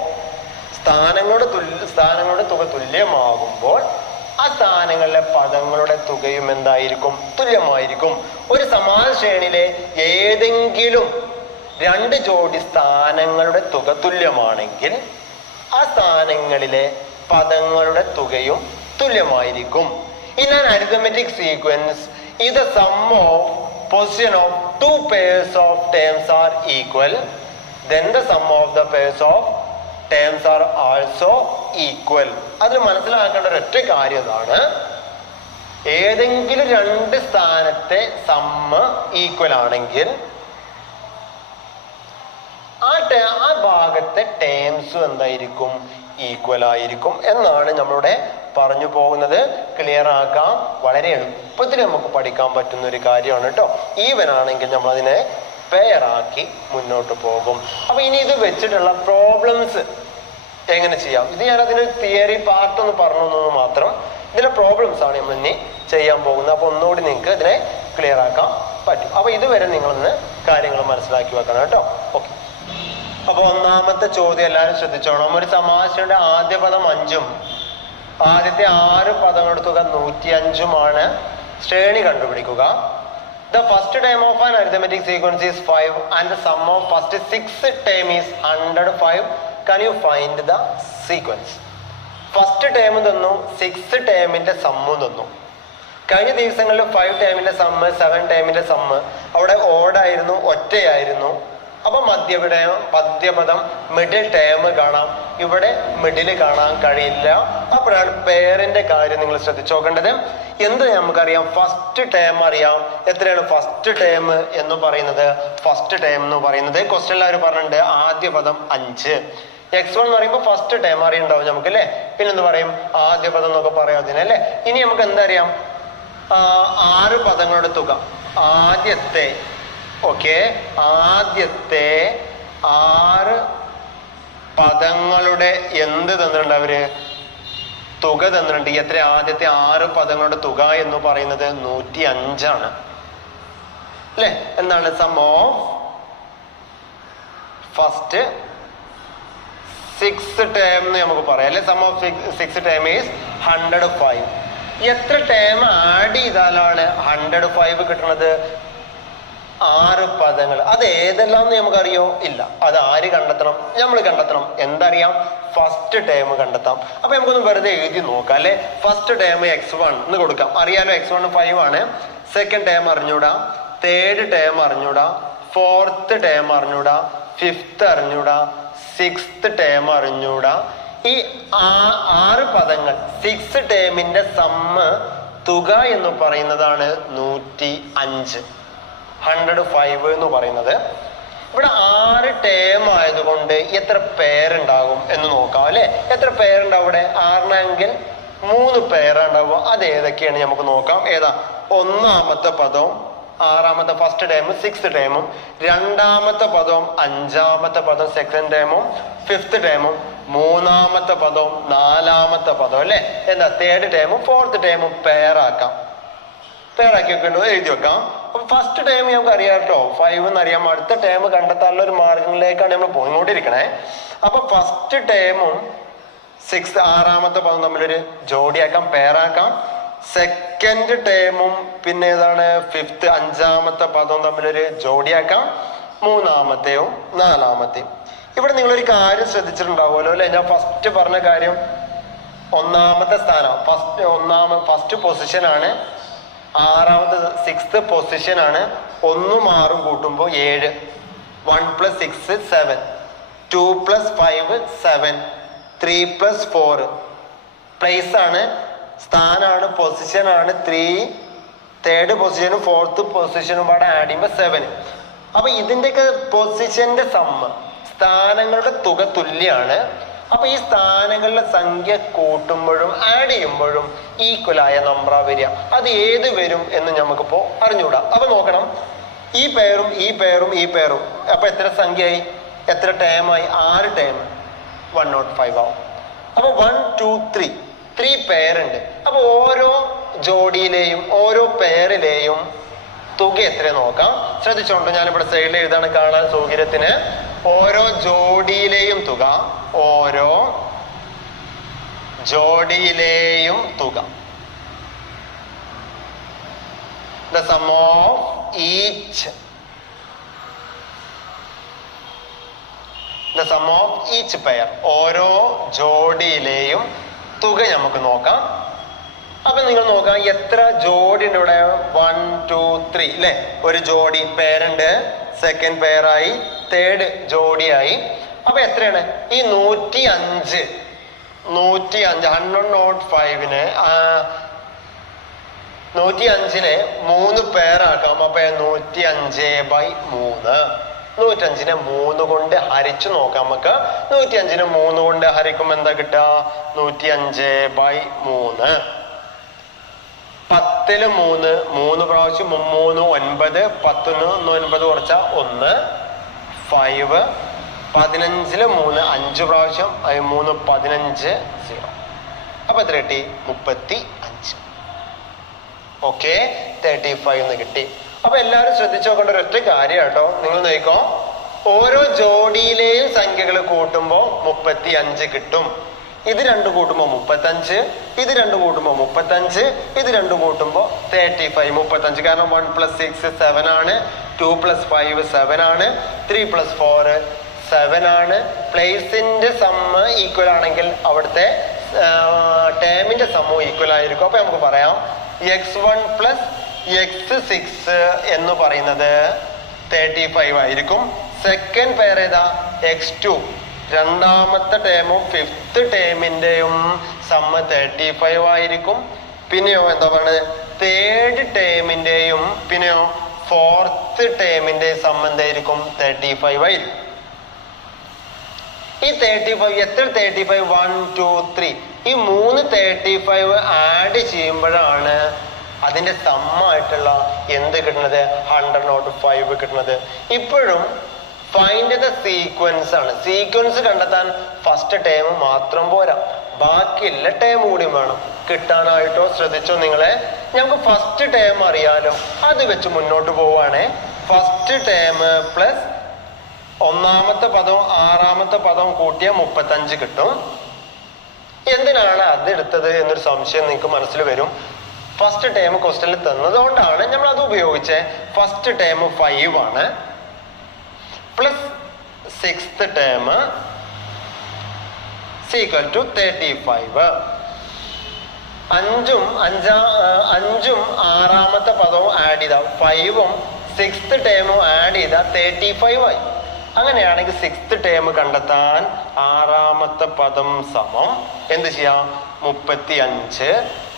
സ്ഥാനങ്ങളുടെ തുക തുല്യമാകുമ്പോൾ ആ സ്ഥാനങ്ങളിലെ പദങ്ങളുടെ തുകയും എന്തായിരിക്കും? തുല്യമായിരിക്കും. ഒരു സമാന ശ്രേണിയിലെ ഏതെങ്കിലും 2 ജോഡി സ്ഥാനങ്ങളുടെ തുക തുല്യമാണെങ്കിൽ ആ സ്ഥാനങ്ങളിലെ പദങ്ങളുടെ തുകയും തുല്യമായിരിക്കും. In an arithmetic sequence, if the sum of position of 2 pairs of terms are equal, then the sum of the pairs of terms are also equal. അതിൽ മനസ്സിലാക്കേണ്ട ഒരൊറ്റ കാര്യം ഇതാണ്. ഏതെങ്കിലും 2 സ്ഥാനത്തെ സമ്മ് ഈക്വൽ ആണെങ്കിൽ ആ ഭാഗത്തെ ടേംസും എന്തായിരിക്കും? ഈക്വൽ ആയിരിക്കും എന്നാണ് നമ്മളിവിടെ പറഞ്ഞു പോകുന്നത്. ക്ലിയർ ആക്കാം. വളരെ എളുപ്പത്തിൽ നമുക്ക് പഠിക്കാൻ പറ്റുന്ന ഒരു കാര്യമാണ് കേട്ടോ. ഈവൻ ആണെങ്കിൽ നമ്മൾ അതിനെ പെയറാക്കി മുന്നോട്ട് പോകും. അപ്പൊ ഇനി ഇത് വെച്ചിട്ടുള്ള പ്രോബ്ലംസ് എങ്ങനെ ചെയ്യാം? ഇത് ഞാൻ അതിന് തിയറി പാർട്ട് ഒന്ന് പറഞ്ഞു മാത്രം. ഇതിലെ പ്രോബ്ലംസ് ആണ് നമ്മൾ ഇനി ചെയ്യാൻ പോകുന്നത്. അപ്പൊ ഒന്നുകൂടി നിങ്ങൾക്ക് ഇതിനെ ക്ലിയർ ആക്കാൻ പറ്റും. അപ്പൊ ഇതുവരെ നിങ്ങളൊന്ന് കാര്യങ്ങൾ മനസ്സിലാക്കി വെക്കണം കേട്ടോ. ഓക്കെ. അപ്പൊ ഒന്നാമത്തെ ചോദ്യം എല്ലാവരും ശ്രദ്ധിച്ചോണം. ഒരു സമാസയുടെ ആദ്യ പദം 5ഉം ആദ്യത്തെ 6 പദങ്ങളുടെ തുക 105 ശ്രേണി കണ്ടുപിടിക്കുക. The first term of an arithmetic sequence is 5 and the sum of first 6 term is 105. Can you find the sequence? First term തന്നു, 6 ടേമിന്റെ സമ്മ് തന്നു. കഴിഞ്ഞ ദിവസങ്ങളിൽ 5 ടേമിന്റെ സമ്മ്, 7 ടേമിന്റെ സമ്മ് അവിടെ ഓടായിരുന്നു, ഒറ്റയായിരുന്നു. അപ്പൊ മധ്യപദം മിഡിൽ ടേം കാണാം. ഇവിടെ മിഡില് കാണാൻ കഴിയില്ല. അപ്പോഴാണ് പേരിന്റെ കാര്യം നിങ്ങൾ ശ്രദ്ധിച്ചു നോക്കേണ്ടത്. എന്ത് നമുക്കറിയാം? ഫസ്റ്റ് ടേം അറിയാം. എത്രയാണ് ഫസ്റ്റ് ടേം എന്ന് പറയുന്നത്? ഫസ്റ്റ് ടേം എന്ന് പറയുന്നത് ക്വസ്റ്റ്യനിൽ അവർ പറഞ്ഞിട്ടുണ്ട് ആദ്യ പദം 5. x1 എന്ന് പറയുമ്പോൾ ഫസ്റ്റ് ടേം അറിയുണ്ടാവും നമുക്ക് അല്ലെ. പിന്നെന്ത് പറയും? ആദ്യ പദം എന്നൊക്കെ പറയാം അതിനല്ലേ. ഇനി നമുക്ക് എന്തറിയാം? 6 പദങ്ങളുടെ തുക. ആദ്യത്തെ ആദ്യത്തെ 6 പദങ്ങളുടെ എന്ത് തന്നിട്ടുണ്ട്? അവര് തുക തന്നിട്ടുണ്ട്. എത്ര? ആദ്യത്തെ 6 പദങ്ങളുടെ തുക എന്ന് പറയുന്നത് 105 അല്ലെ. എന്താണ്? Sum of first six term എന്ന് നമുക്ക് പറയാം അല്ലെ. Sum of six term is 105. എത്ര ടേം ആഡ് ചെയ്താലാണ് 105 കിട്ടുന്നത്? 6 പദങ്ങൾ. അത് ഏതെല്ലാം നമുക്കറിയോ? ഇല്ല. അത് ആര് കണ്ടെത്തണം? നമ്മൾ കണ്ടെത്തണം. എന്തറിയാം? ഫസ്റ്റ് ടേം കണ്ടെത്താം. അപ്പൊ നമുക്കൊന്ന് വെറുതെ എഴുതി നോക്കാം അല്ലെ. ഫസ്റ്റ് ടേം x1 എന്ന് കൊടുക്കാം. അറിയാലോ x1 5 ആണ്. സെക്കൻഡ് ടേം അറിഞ്ഞൂടാ, തേർഡ് ടേം അറിഞ്ഞൂടാ, ഫോർത്ത് ടേം അറിഞ്ഞൂടാ, ഫിഫ്ത്ത് അറിഞ്ഞൂടാ, സിക്സ്ത് ടേം അറിഞ്ഞൂടാ. ഈ 6 പദങ്ങൾ 6 ടേമിന്റെ സമ്മ് തുക എന്ന് പറയുന്നതാണ് 105. 105 എന്ന് പറയുന്നത്. ഇവിടെ 6 ടേം ആയതുകൊണ്ട് എത്ര പേരുണ്ടാകും എന്ന് നോക്കാം അല്ലെ. എത്ര പേരുണ്ടാവും ഇവിടെ? 6 3 പേരുണ്ടാവുക. അത് ഏതൊക്കെയാണ് നമുക്ക് നോക്കാം. ഏതാ? ഒന്നാമത്തെ പദവും ആറാമത്തെ ഫസ്റ്റ് ടേമും സിക്സ്ത് ടേമും, രണ്ടാമത്തെ പദവും അഞ്ചാമത്തെ പദം സെക്കൻഡ് ടേമും ഫിഫ്ത് ടേമും, മൂന്നാമത്തെ പദവും നാലാമത്തെ പദവും അല്ലെ. എന്താ? തേർഡ് ടേമും ഫോർത്ത് ടേമും പേരാക്കാം. പേരാക്കി വെക്കണ്ടോ? എഴുതി വെക്കാം. അപ്പൊ ഫസ്റ്റ് ടേം നമുക്ക് അറിയാം കേട്ടോ, 5 എന്നറിയാം. അടുത്ത ടേം കണ്ടെത്താനുള്ള ഒരു മാർഗങ്ങളിലേക്കാണ് നമ്മൾ പോയിക്കൊണ്ടിരിക്കണേ. അപ്പൊ ഫസ്റ്റ് ടേമും ആറാമത്തെ പദം തമ്മിലൊരു ജോഡിയാക്കാം, പേരാക്കാം. സെക്കൻഡ് ടേമും പിന്നെ ഏതാണ് ഫിഫ്ത്ത് അഞ്ചാമത്തെ പദവും തമ്മിലൊരു ജോഡിയാക്കാം. മൂന്നാമത്തെയും നാലാമത്തെയും. ഇവിടെ നിങ്ങളൊരു കാര്യം ശ്രദ്ധിച്ചിട്ടുണ്ടാവുമല്ലോ അല്ലെ. ഞാൻ ഫസ്റ്റ് പറഞ്ഞ കാര്യം, ഒന്നാമത്തെ സ്ഥാനം ഫസ്റ്റ് പൊസിഷൻ ആണ്. ആറാമത്തെ സിക്സ്ത് പൊസിഷൻ ആണ്. 1ഉം 6ഉം കൂട്ടുമ്പോൾ 7. 1 + 6 7. 2 + 5 7. 3 + 4 പ്ലേസ് ആണ്, സ്ഥാനാണ്, പൊസിഷൻ ആണ്. 3 തേർഡ് പൊസിഷനും ഫോർത്ത് പൊസിഷനും പാടെ ആഡ് ചെയ്യുമ്പോൾ 7. അപ്പൊ ഇതിന്റെയൊക്കെ പൊസിഷന്റെ സമ്മ്, സ്ഥാനങ്ങളുടെ തുക തുല്യാണ്. അപ്പൊ ഈ സ്ഥാനങ്ങളുടെ സംഖ്യ കൂട്ടുമ്പോഴും ആഡ് ചെയ്യുമ്പോഴും ഈക്വലായ നമ്പറാ വരിക. അത് ഏത് വരും എന്ന് നമുക്കിപ്പോ അറിഞ്ഞുകൂടാ. അപ്പൊ നോക്കണം, ഈ പേരും ഈ പേരും ഈ പേരും. അപ്പൊ എത്ര സംഖ്യയായി? എത്ര ടേമായി? 6 ടേം. 105 ആവും. അപ്പൊ 1 2 3 പേരുണ്ട്. അപ്പൊ ഓരോ ജോഡിയിലെയും ഓരോ പേരിലെയും തുക എത്ര നോക്കാം. ശ്രദ്ധിച്ചോണ്ടോ, ഞാനിവിടെ സൈഡിൽ എഴുതാണ് കാണാൻ സൗകര്യത്തിന്. ഓരോ ജോഡിയിലെയും തുക, ഓരോ ജോഡിയിലെയും തുക. The sum of each pair. ഓരോ ജോഡിയിലെയും തുക നമുക്ക് നോക്കാം. അപ്പൊ നിങ്ങൾ നോക്കാം, എത്ര ജോഡി ഉണ്ട് ഇവിടെ? 1 2 3 അല്ലെ. ഒരു ജോഡി പേരുണ്ട്, സെക്കൻഡ് പേരായി, തേർഡ് ജോഡിയായി. അപ്പൊ എത്രയാണ്? ഈ 105 105നെ 105നെ 3 പേരാക്കാം. അപ്പൊ 105/3. 105നെ 3 കൊണ്ട് ഹരിച്ചു നോക്കാം നമുക്ക്. 105നെ 3 കൊണ്ട് ഹരിക്കുമ്പോ എന്താ കിട്ടുക? 105/3. 10ല് 3 പ്രാവശ്യം 3 9. 10ന്ന് 9 കുറച്ച 1 5. 15ല് 3 5 പ്രാവശ്യം 3 15 0. അപ്പൊ എത്ര കിട്ടി? 35. ഓക്കെ, 35 എന്ന് കിട്ടി. അപ്പൊ എല്ലാവരും ശ്രദ്ധിച്ചു നോക്കേണ്ട ഒരൊറ്റ കാര്യം കേട്ടോ. നിങ്ങൾ നോക്കോ, ഓരോ ജോഡിയിലെയും സംഖ്യകൾ കൂട്ടുമ്പോ 35 കിട്ടും. ഇത് 2 കൂട്ടുമ്പോ 35, ഇത് 2 കൂട്ടുമ്പോ 35, ഇത് 2 കൂട്ടുമ്പോ 35. 35 കാരണം 1 + 6 7 ആണ്. 2 + 5 7 ആണ്. 3 + 4 7 ആണ്. പ്ലേസിന്റെ സമ്മ് ഈക്വൽ ആണെങ്കിൽ അവിടുത്തെ ടേമിന്റെ സമ്മ് ഈക്വൽ ആയിരിക്കും. അപ്പൊ നമുക്ക് പറയാം x1 + x6 എന്ന് പറയുന്നത് 35 ആയിരിക്കും. സെക്കൻഡ് പേർ ഏതാ? x2. രണ്ടാമത്തെ ടേമും ഫിഫ്ത്ത് ടേമിന്റെയും സമ്മ് 35 ആയിരിക്കും. പിന്നെയോ എന്താ പറയുന്നത്? തേർഡ് ടേമിന്റെയും പിന്നെയോ ഫോർത്ത് ടേമിന്റെയും സമ്മ് എന്തായിരിക്കും? 35 ആയിരിക്കും. ഈ 35 എത്ര? 35 1 2 3. ഈ 3 35 ആഡ് ചെയ്യുമ്പോഴാണ് അതിന്റെ സമ്മായിട്ടുള്ള എന്ത് കിട്ടുന്നത്? 105 കിട്ടുന്നത്. ഇപ്പോഴും ഫൈൻഡ് ദ സീക്വൻസ് ആണ്. സീക്വൻസ് കണ്ടെത്താൻ ഫസ്റ്റ് ടേം മാത്രം പോരാ, ബാക്കിയുള്ള ടേം കൂടി വേണം കിട്ടാനായിട്ടോ. ശ്രദ്ധിച്ചോ നിങ്ങളെ, നമുക്ക് ഫസ്റ്റ് ടേം അറിയാലോ, അത് വെച്ച് മുന്നോട്ട് പോവാണേ. ഫസ്റ്റ് ടേം പ്ലസ് ഒന്നാമത്തെ പദവും ആറാമത്തെ പദവും കൂട്ടിയ 35 കിട്ടും. എന്തിനാണ് അത് എടുത്തത് എന്നൊരു സംശയം നിങ്ങൾക്ക് മനസ്സിൽ വരും. ഫസ്റ്റ് ടേം ക്വസ്റ്റ്യനിൽ തന്നതുകൊണ്ടാണ് നമ്മൾ അത് ഉപയോഗിച്ചത്. ഫസ്റ്റ് ടേം 5 ആണ്, plus 6th term equal to 35. 5ഉം ആറാമത്തെ പദവും ആഡ് ചെയ്ത 5ഉം 6th ടേമും ആഡ് ചെയ്ത 35 ആയി. അങ്ങനെയാണെങ്കിൽ 6th ടേം കണ്ടെത്താൻ ആറാമത്തെ പദം സമം എന്ത് ചെയ്യാം? 35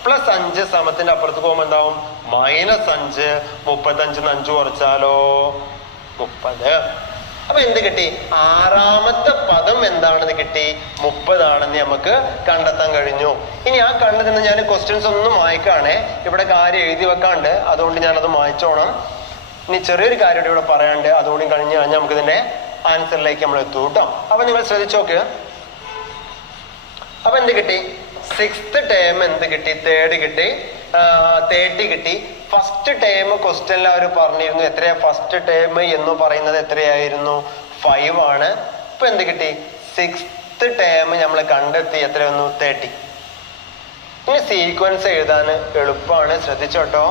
പ്ലസ് 5 സമത്തിന്റെ അപ്പുറത്ത് പോകുമ്പോൾ എന്താവും? -5. 35 5 കുറച്ചാലോ 30. അപ്പൊ എന്ത് കിട്ടി? ആറാമത്തെ പദം എന്താണെന്ന് കിട്ടി? 30 ആണെന്ന് നമുക്ക് കണ്ടെത്താൻ കഴിഞ്ഞു. ഇനി ആ കണ്ടതിന് ഞാൻ ക്വസ്റ്റ്യൻസ് ഒന്നും വായിക്കാണേ, ഇവിടെ കാര്യം എഴുതി വെക്കാണ്ട്, അതുകൊണ്ട് ഞാനത് വായിച്ചോണം. ഇനി ചെറിയൊരു കാര്യം ഇവിടെ പറയാണ്ട്, അതുകൂടി കഴിഞ്ഞ് കഴിഞ്ഞാൽ നമുക്ക് ഇതിന്റെ ആൻസറിലേക്ക് നമ്മൾ എത്തും കേട്ടോ. അപ്പൊ നിങ്ങൾ ശ്രദ്ധിച്ചോക്ക്. അപ്പൊ എന്ത് കിട്ടി? 6th ടേം എന്ത് കിട്ടി? 3rd കിട്ടി, 30 കിട്ടി. ഫസ്റ്റ് ടേം ക്വസ്റ്റ്യനിൽ അവർ പറഞ്ഞിരുന്നു എത്രയാ? ഫസ്റ്റ് ടേം എന്ന് പറയുന്നത് എത്രയായിരുന്നു? 5 ആണ്. ഇപ്പൊ എന്ത് കിട്ടി? 6th ടേം നമ്മൾ കണ്ടെത്തി എത്രയൊന്നു? 30. ഇനി സീക്വൻസ് എഴുതാൻ എളുപ്പമാണ്, ശ്രദ്ധിച്ചോട്ടോ.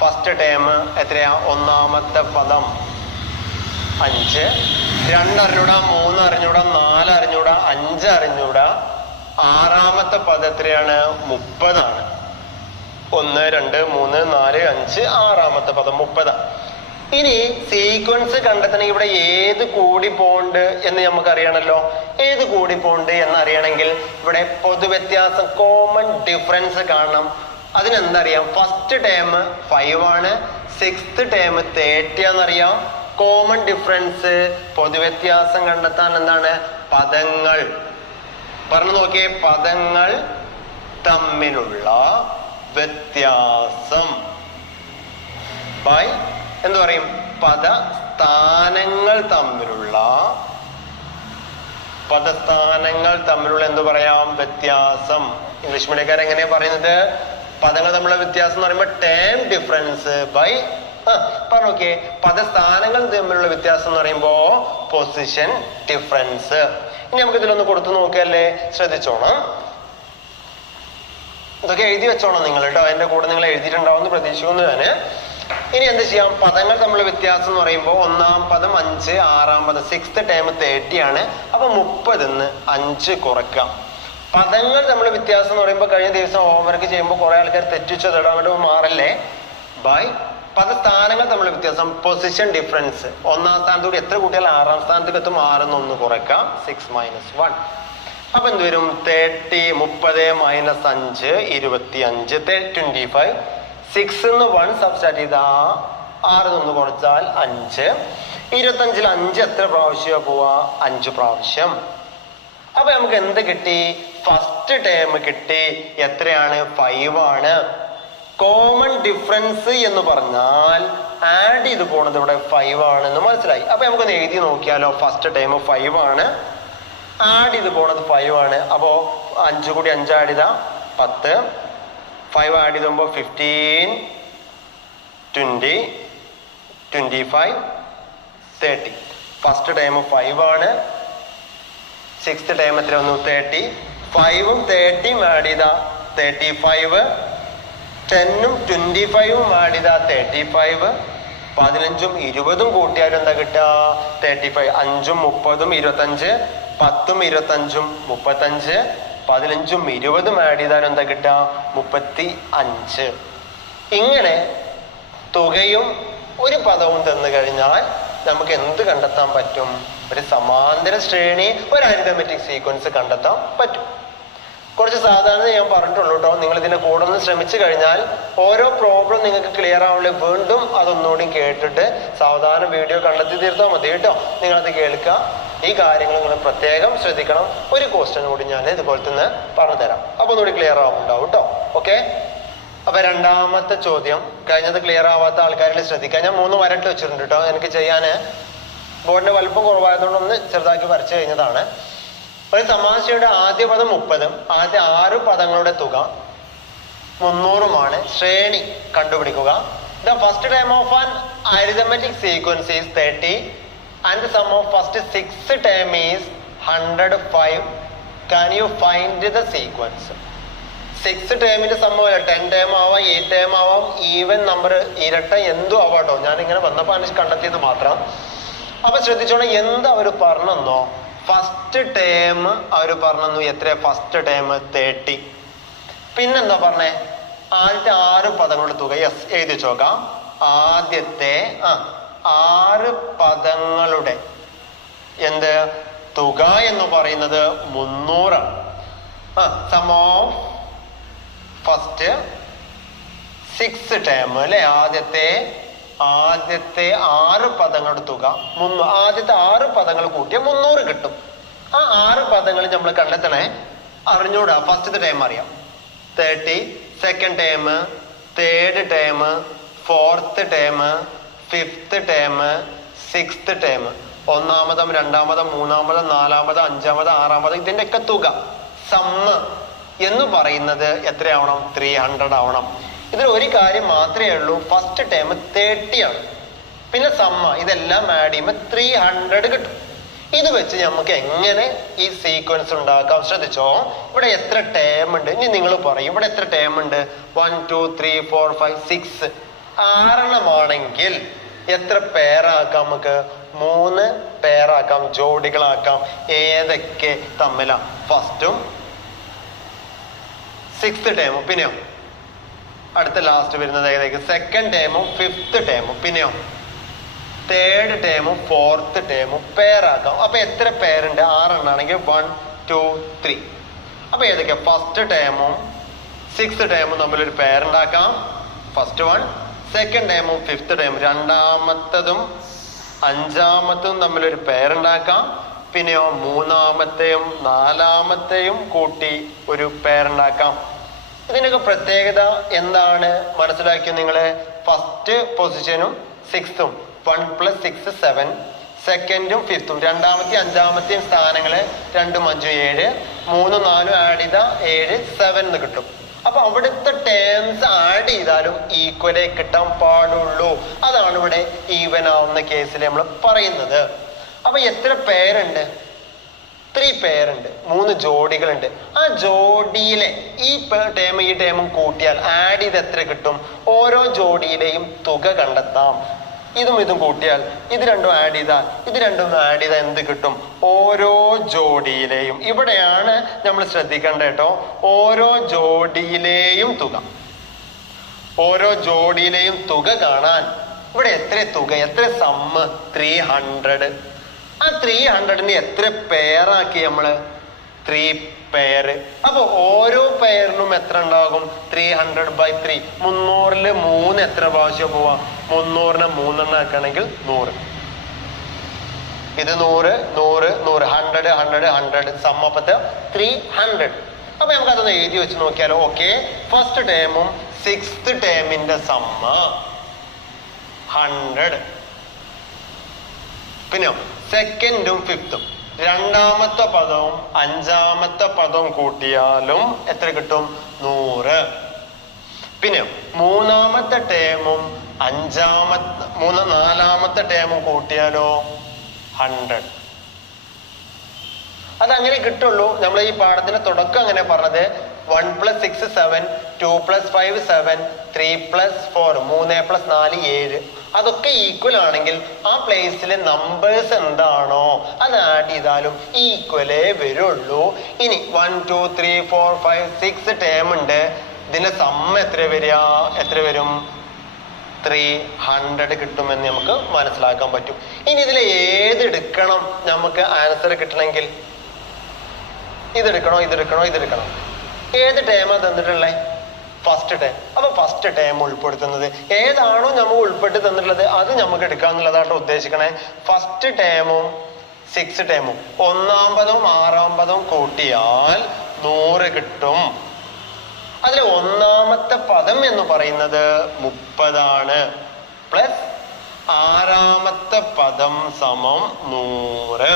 ഫസ്റ്റ് ടേം എത്രയാ? ഒന്നാമത്തെ പദം 5, 2 അറിഞ്ഞൂടാ, 3 അറിഞ്ഞൂടാ, 4 അറിഞ്ഞൂടാ, 5 അറിഞ്ഞൂടാ. ആറാമത്തെ പദം എത്രയാണ്? 30 ആണ്. 1 2 3 4 5 ആറാമത്തെ പദം 30. ഇനി സീക്വൻസ് കണ്ടെത്തണമെങ്കിൽ ഇവിടെ ഏത് കൂടി പോണ്ട് എന്ന് നമുക്ക് അറിയണല്ലോ. ഏത് കൂടി പോണ്ട് എന്നറിയണമെങ്കിൽ ഇവിടെ പൊതുവ്യത്യാസം, കോമൺ ഡിഫറൻസ് കാണണം. അതിനെന്തറിയാം? ഫസ്റ്റ് ടേം 5 ആണ്, 6th ടേം 30 ആണെന്നറിയാം. കോമൺ ഡിഫറൻസ്, പൊതുവ്യത്യാസം കണ്ടെത്താൻ എന്താണ്? പദങ്ങൾ. പറഞ്ഞു നോക്കിയേ, പദങ്ങൾ തമ്മിലുള്ള വ്യത്യാസം ബൈ എന്ത് പറയും? പദസ്ഥാനങ്ങൾ തമ്മിലുള്ള എന്ത് പറയാം? വ്യത്യാസം. ഇംഗ്ലീഷ് മീഡിയക്കാർ എങ്ങനെയാ പറയുന്നത്? പദങ്ങൾ തമ്മിലുള്ള വ്യത്യാസം എന്ന് പറയുമ്പോൾ ടേം ഡിഫറൻസ് ബൈ പറഞ്ഞോക്കേ, പദസ്ഥാനങ്ങൾ തമ്മിലുള്ള വ്യത്യാസം എന്ന് പറയുമ്പോ പൊസിഷൻ ഡിഫറൻസ്. ഇനി നമുക്ക് ഇതിലൊന്ന് കൊടുത്തു നോക്കിയല്ലേ, ശ്രദ്ധിച്ചോണം. ഇതൊക്കെ എഴുതി വെച്ചോണം നിങ്ങൾ കേട്ടോ. അതിന്റെ കൂടെ നിങ്ങൾ എഴുതിയിട്ടുണ്ടാവുമെന്ന് പ്രതീക്ഷിക്കുന്നു ഞാന്. ഇനി എന്ത് ചെയ്യാം? പദങ്ങൾ തമ്മിലുള്ള വ്യത്യാസം എന്ന് പറയുമ്പോൾ ഒന്നാം പദം 5, ആറാം പദം 6th ടേം 30 ആണ്. അപ്പൊ 30ന്ന് 5 കുറയ്ക്കാം. പദങ്ങൾ തമ്മിലുള്ള വ്യത്യാസം എന്ന് പറയുമ്പോൾ കഴിഞ്ഞ ദിവസം ഹോംവർക്ക് ചെയ്യുമ്പോൾ കുറെ ആൾക്കാർ തെറ്റിച്ചത് ഇടാൻ വേണ്ടി മാറല്ലേ. ബൈ പദസ്ഥാനങ്ങൾ തമ്മിലുള്ള വ്യത്യാസം, പൊസിഷൻ ഡിഫറൻസ്. ഒന്നാം സ്ഥാനത്ത് കൂടി എത്ര കൂട്ടിയാൽ ആറാം സ്ഥാനത്തേക്ക് എത്തും? 6ന്ന് 1 കുറയ്ക്കാം. 6 - 1. അപ്പൊ എന്ത് വരും? 30 30 - 5 25 25. 6ന്ന് 1 സബ്സ്റ്റാർട്ട് ചെയ്താ 6ന്ന് 1 കുറച്ചാൽ 5. 25ൽ 5 എത്ര പ്രാവശ്യം പോവാ? 5 പ്രാവശ്യം. അപ്പൊ നമുക്ക് എന്ത് കിട്ടി? ഫസ്റ്റ് ടേം കിട്ടി. എത്രയാണ്? 5 ആണ്. കോമൺ ഡിഫറൻസ് എന്ന് പറഞ്ഞാൽ ആഡ് ചെയ്ത് പോണത് ഇവിടെ 5 ആണെന്ന് മനസ്സിലായി. അപ്പൊ നമുക്കൊന്ന് എഴുതി നോക്കിയാലോ. ഫസ്റ്റ് ടൈം 5 ആണ്, ആഡ് ചെയ്ത് പോണത് 5 ആണ്. അപ്പോ 5 കൂടി 5 ആഡ് ചെയ്താ 10, 5 ആഡ് ചെയ്തുമ്പോ 15 20 25 30. ഫസ്റ്റ് ടൈം 5 ആണ്, 6th ടൈം എത്ര വന്നു? 30. 5ഉം 30ഉം ആഡ് ചെയ്താ 35, 10ഉം 25ഉം ആഡ് ചെയ്താ 35, 15ഉം 20ഉം കൂട്ടിയാലും എന്താ കിട്ടുക? 35. 5ഉം 30ഉം 25, 10ഉം 25ഉം 35, 15ഉം 20ഉം ആഡ് ചെയ്താലും എന്താ കിട്ടുക? 35. ഇങ്ങനെ തുകയും ഒരു പദവും തന്നു കഴിഞ്ഞാൽ നമുക്ക് എന്ത് കണ്ടെത്താൻ പറ്റും? ഒരു സമാന്തര ശ്രേണി, ഒരു അരിതമെറ്റിക് സീക്വൻസ് കണ്ടെത്താൻ പറ്റും. കുറച്ച് സാധാരണ ഞാൻ പറഞ്ഞിട്ടുള്ളൂ കേട്ടോ. നിങ്ങൾ ഇതിന്റെ കൂടെ ഒന്ന് ശ്രമിച്ചു കഴിഞ്ഞാൽ ഓരോ പ്രോബ്ലം നിങ്ങൾക്ക് ക്ലിയർ ആവില്ല. വീണ്ടും അതൊന്നുകൂടി കേട്ടിട്ട് സാവധാനം വീഡിയോ കണ്ടെത്തി തീർത്താൽ മതി കേട്ടോ. നിങ്ങളത് കേൾക്കുക. ഈ കാര്യങ്ങൾ നിങ്ങൾ പ്രത്യേകം ശ്രദ്ധിക്കണം. ഒരു ക്വസ്റ്റ്യൻ കൂടി ഞാൻ ഇതുപോലെ തന്നെ പറഞ്ഞു തരാം. അപ്പൊ ഒന്നുകൂടി ക്ലിയർ ആവുന്നുണ്ടാവും കേട്ടോ. ഓക്കെ. അപ്പൊ രണ്ടാമത്തെ ചോദ്യം, കഴിഞ്ഞത് ക്ലിയർ ആവാത്ത ആൾക്കാരിൽ ശ്രദ്ധിക്കാം. ഞാൻ 3 വരട്ട് വെച്ചിട്ടുണ്ട് കേട്ടോ. എനിക്ക് ചെയ്യാന് ബോർഡിന്റെ വലുപ്പം കുറവായതുകൊണ്ട് ഒന്ന് ചെറുതാക്കി വരച്ചു കഴിഞ്ഞതാണ്. ഒരു തമാശയുടെ ആദ്യ പദം 30ഉം ആദ്യ 6 പദങ്ങളുടെ തുക 300ഉമാണ്. ശ്രേണി കണ്ടുപിടിക്കുക. The first term of an arithmetic sequence is 30 and the sum of first 6 term is 105. Can you find the sequence? 6 ടേമിന്റെ സംഭവം 10 ടേം ആവാം 8 ടേം ആവാം ഈവൻ നമ്പർ ഇരട്ട എന്തും ആവാട്ടോ. ഞാൻ ഇങ്ങനെ വന്നപ്പോ കണ്ടെത്തിയത് മാത്രം. അപ്പൊ ശ്രദ്ധിച്ചോണം, എന്ത് അവർ പറഞ്ഞെന്നോ, ഫസ്റ്റ് ടേം അവർ പറഞ്ഞു എത്ര? First term 30. പിന്നെന്താ പറഞ്ഞേ? ആദ്യത്തെ 6 പദങ്ങളുടെ തുക. യെസ്, എഴുതി വെച്ചോക്കാം. ആദ്യത്തെ 6 പദങ്ങളുടെ എന്ത് തുക എന്ന് പറയുന്നത് 300. സം ഓഫ് ഫസ്റ്റ് 6 ടേം അല്ലെ, ആദ്യത്തെ 6 പദങ്ങളുടെ തുക ആദ്യത്തെ 6 പദങ്ങൾ കൂട്ടിയ 300 കിട്ടും. ആ 6 പദങ്ങൾ നമ്മൾ കണ്ടെത്തണേ. അറിഞ്ഞൂടാ, ഫസ്റ്റ് ടേം അറിയാം 30, second term, third term, fourth term, fifth term, sixth term, ഒന്നാമതും രണ്ടാമതും മൂന്നാമതും നാലാമതും അഞ്ചാമതും ആറാമതും ഇതിന്റെ ഒക്കെ തുക സമ്മ് എന്ന് പറയുന്നത് എത്രയാവണം? 300 ആവണം. ഇതിൽ ഒരു കാര്യം മാത്രമേ ഉള്ളൂ, ഫസ്റ്റ് ടേം 30 ആണ്. പിന്നെ സമ്മ ഇതെല്ലാം ആഡ് ചെയ്യുമ്പോൾ 300 കിട്ടും. ഇത് വെച്ച് നമുക്ക് എങ്ങനെ ഈ സീക്വൻസ് ഉണ്ടാക്കാം? ശ്രദ്ധിച്ചോ, ഇവിടെ എത്ര ടേം ഉണ്ട്? ഇനി നിങ്ങൾ പറയും ഇവിടെ എത്ര ടേം ഉണ്ട്? 1 2 3 4 5 6 6 എത്ര പേരാക്കാം? നമുക്ക് 3 പേരാക്കാം, ജോഡികളാക്കാം. ഏതൊക്കെ തമ്മിലാ? ഫസ്റ്റും 6th ടേമും, പിന്നെയോ അടുത്ത ലാസ്റ്റ് വരുന്നത് ഏതൊക്കെ? സെക്കൻഡ് ടേമും 5th ടേമും, പിന്നെയോ തേർഡ് ടേമും 4th ടേമും പേരാക്കാം. അപ്പൊ എത്ര പേരുണ്ട്? 6 ആണെങ്കിൽ 1 2 3. അപ്പൊ ഏതൊക്കെ? ഫസ്റ്റ് ടേമും 6th ടേമും തമ്മിലൊരു പേരുണ്ടാക്കാം, ഫസ്റ്റ് വൺ. സെക്കൻഡ് ടേമും 5th ടേമും, രണ്ടാമത്തതും അഞ്ചാമത്തതും തമ്മിലൊരു പേരുണ്ടാക്കാം. പിന്നെയോ മൂന്നാമത്തെയും നാലാമത്തെയും കൂട്ടി ഒരു പേരുണ്ടാക്കാം. ഇതിനൊക്കെ പ്രത്യേകത എന്താണ് മനസ്സിലാക്കിയോ നിങ്ങള്? ഫസ്റ്റ് പൊസിഷനും 6th 1 + 6 7, സെക്കൻഡും 5th, രണ്ടാമത്തെയും അഞ്ചാമത്തെയും സ്ഥാനങ്ങള് 2 5 7, 3 4 ആഡ് ചെയ്ത 7 7 എന്ന് കിട്ടും. അപ്പൊ അവിടുത്തെ ടേംസ് ആഡ് ചെയ്താലും ഈക്വലേ കിട്ടാൻ പാടുള്ളൂ. അതാണ് ഇവിടെ ഈവൻ ആവുന്ന കേസിൽ നമ്മൾ പറയുന്നത്. അപ്പൊ എത്ര പേരുണ്ട്? 3 പേരുണ്ട്, 3 ജോഡികളുണ്ട്. ആ ജോഡിയിലെ ഈ ടേമും കൂട്ടിയാൽ ആഡ് ചെയ്ത് എത്ര കിട്ടും? ഓരോ ജോഡിയിലെയും തുക കണ്ടെത്താം. ഇതും കൂട്ടിയാൽ ഇത് രണ്ടും ആഡ് ചെയ്താൽ എന്ത് കിട്ടും? ഓരോ ജോഡിയിലെയും, ഇവിടെയാണ് നമ്മൾ ശ്രദ്ധിക്കേണ്ടത് കേട്ടോ, ഓരോ ജോഡിയിലെയും തുക കാണാൻ ഇവിടെ എത്ര തുക, എത്ര സമ്മ്? 300. ആ 300ന് എത്ര പേരാക്കി നമ്മള്? 3 പേര്. അപ്പൊ ഓരോ പേരിനും എത്ര ഉണ്ടാകും? 300/3. 300ല് 3 എത്ര പ്രാവശ്യം പോവാം? 300നെ 3 എണ്ണം ആക്കുകയാണെങ്കിൽ 100. ഇത് 100 100 100 100 100 100 സമ്മപ്പത്ത് 300. അപ്പൊ നമുക്ക് അതൊന്ന് എഴുതി വെച്ച് നോക്കിയാലോ. ഓക്കെ, ഫസ്റ്റ് ടേമും 6th ടേമിന്റെ സമ്മ 100. പിന്നെയോ സെക്കൻഡും 5th, രണ്ടാമത്തെ പദവും അഞ്ചാമത്തെ പദവും കൂട്ടിയാലും എത്ര കിട്ടും? 100. പിന്നെ മൂന്നാമത്തെ ടേമും നാലാമത്തെ ടേമും കൂട്ടിയാലോ 100. അതങ്ങനെ കിട്ടുള്ളൂ. നമ്മൾ ഈ പാഠത്തിന്റെ തുടക്കം അങ്ങനെ പറഞ്ഞത് 1 + 6 7, 2 + 5 7, 3 + 4 3 + 4 7. അതൊക്കെ ഈക്വൽ ആണെങ്കിൽ ആ പ്ലേസിലെ നമ്പേഴ്സ് എന്താണോ അത് ആഡ് ചെയ്താലും ഈക്വലേ വരുള്ളൂ. ഇനി 1 2 3 4 5 6 ടേം ഉണ്ട്. ഇതിന്റെ സമ്മ എത്ര വരും? 300 കിട്ടുമെന്ന് നമുക്ക് മനസ്സിലാക്കാൻ പറ്റും. ഇനി ഇതിൽ ഏതെടുക്കണം നമുക്ക് ആൻസർ കിട്ടണമെങ്കിൽ? ഇതെടുക്കണോ? ഏത് ടേമാ തന്നിട്ടുള്ളേ? First term. അപ്പൊ ഫസ്റ്റ് ടേം ഉൾപ്പെടുത്തുന്നത് ഏതാണോ നമ്മൾ ഉൾപ്പെട്ട് തന്നിട്ടുള്ളത് അത് നമുക്ക് എടുക്കാന്നുള്ളതാട്ടോ ഉദ്ദേശിക്കണേ. ഫസ്റ്റ് ടേമും 6th ടേമും ഒന്നാമതും ആറാമതും കൂട്ടിയാൽ 100 കിട്ടും. അതിൽ ഒന്നാമത്തെ പദം എന്ന് പറയുന്നത് 30 പ്ലസ് ആറാമത്തെ പദം സമം 100.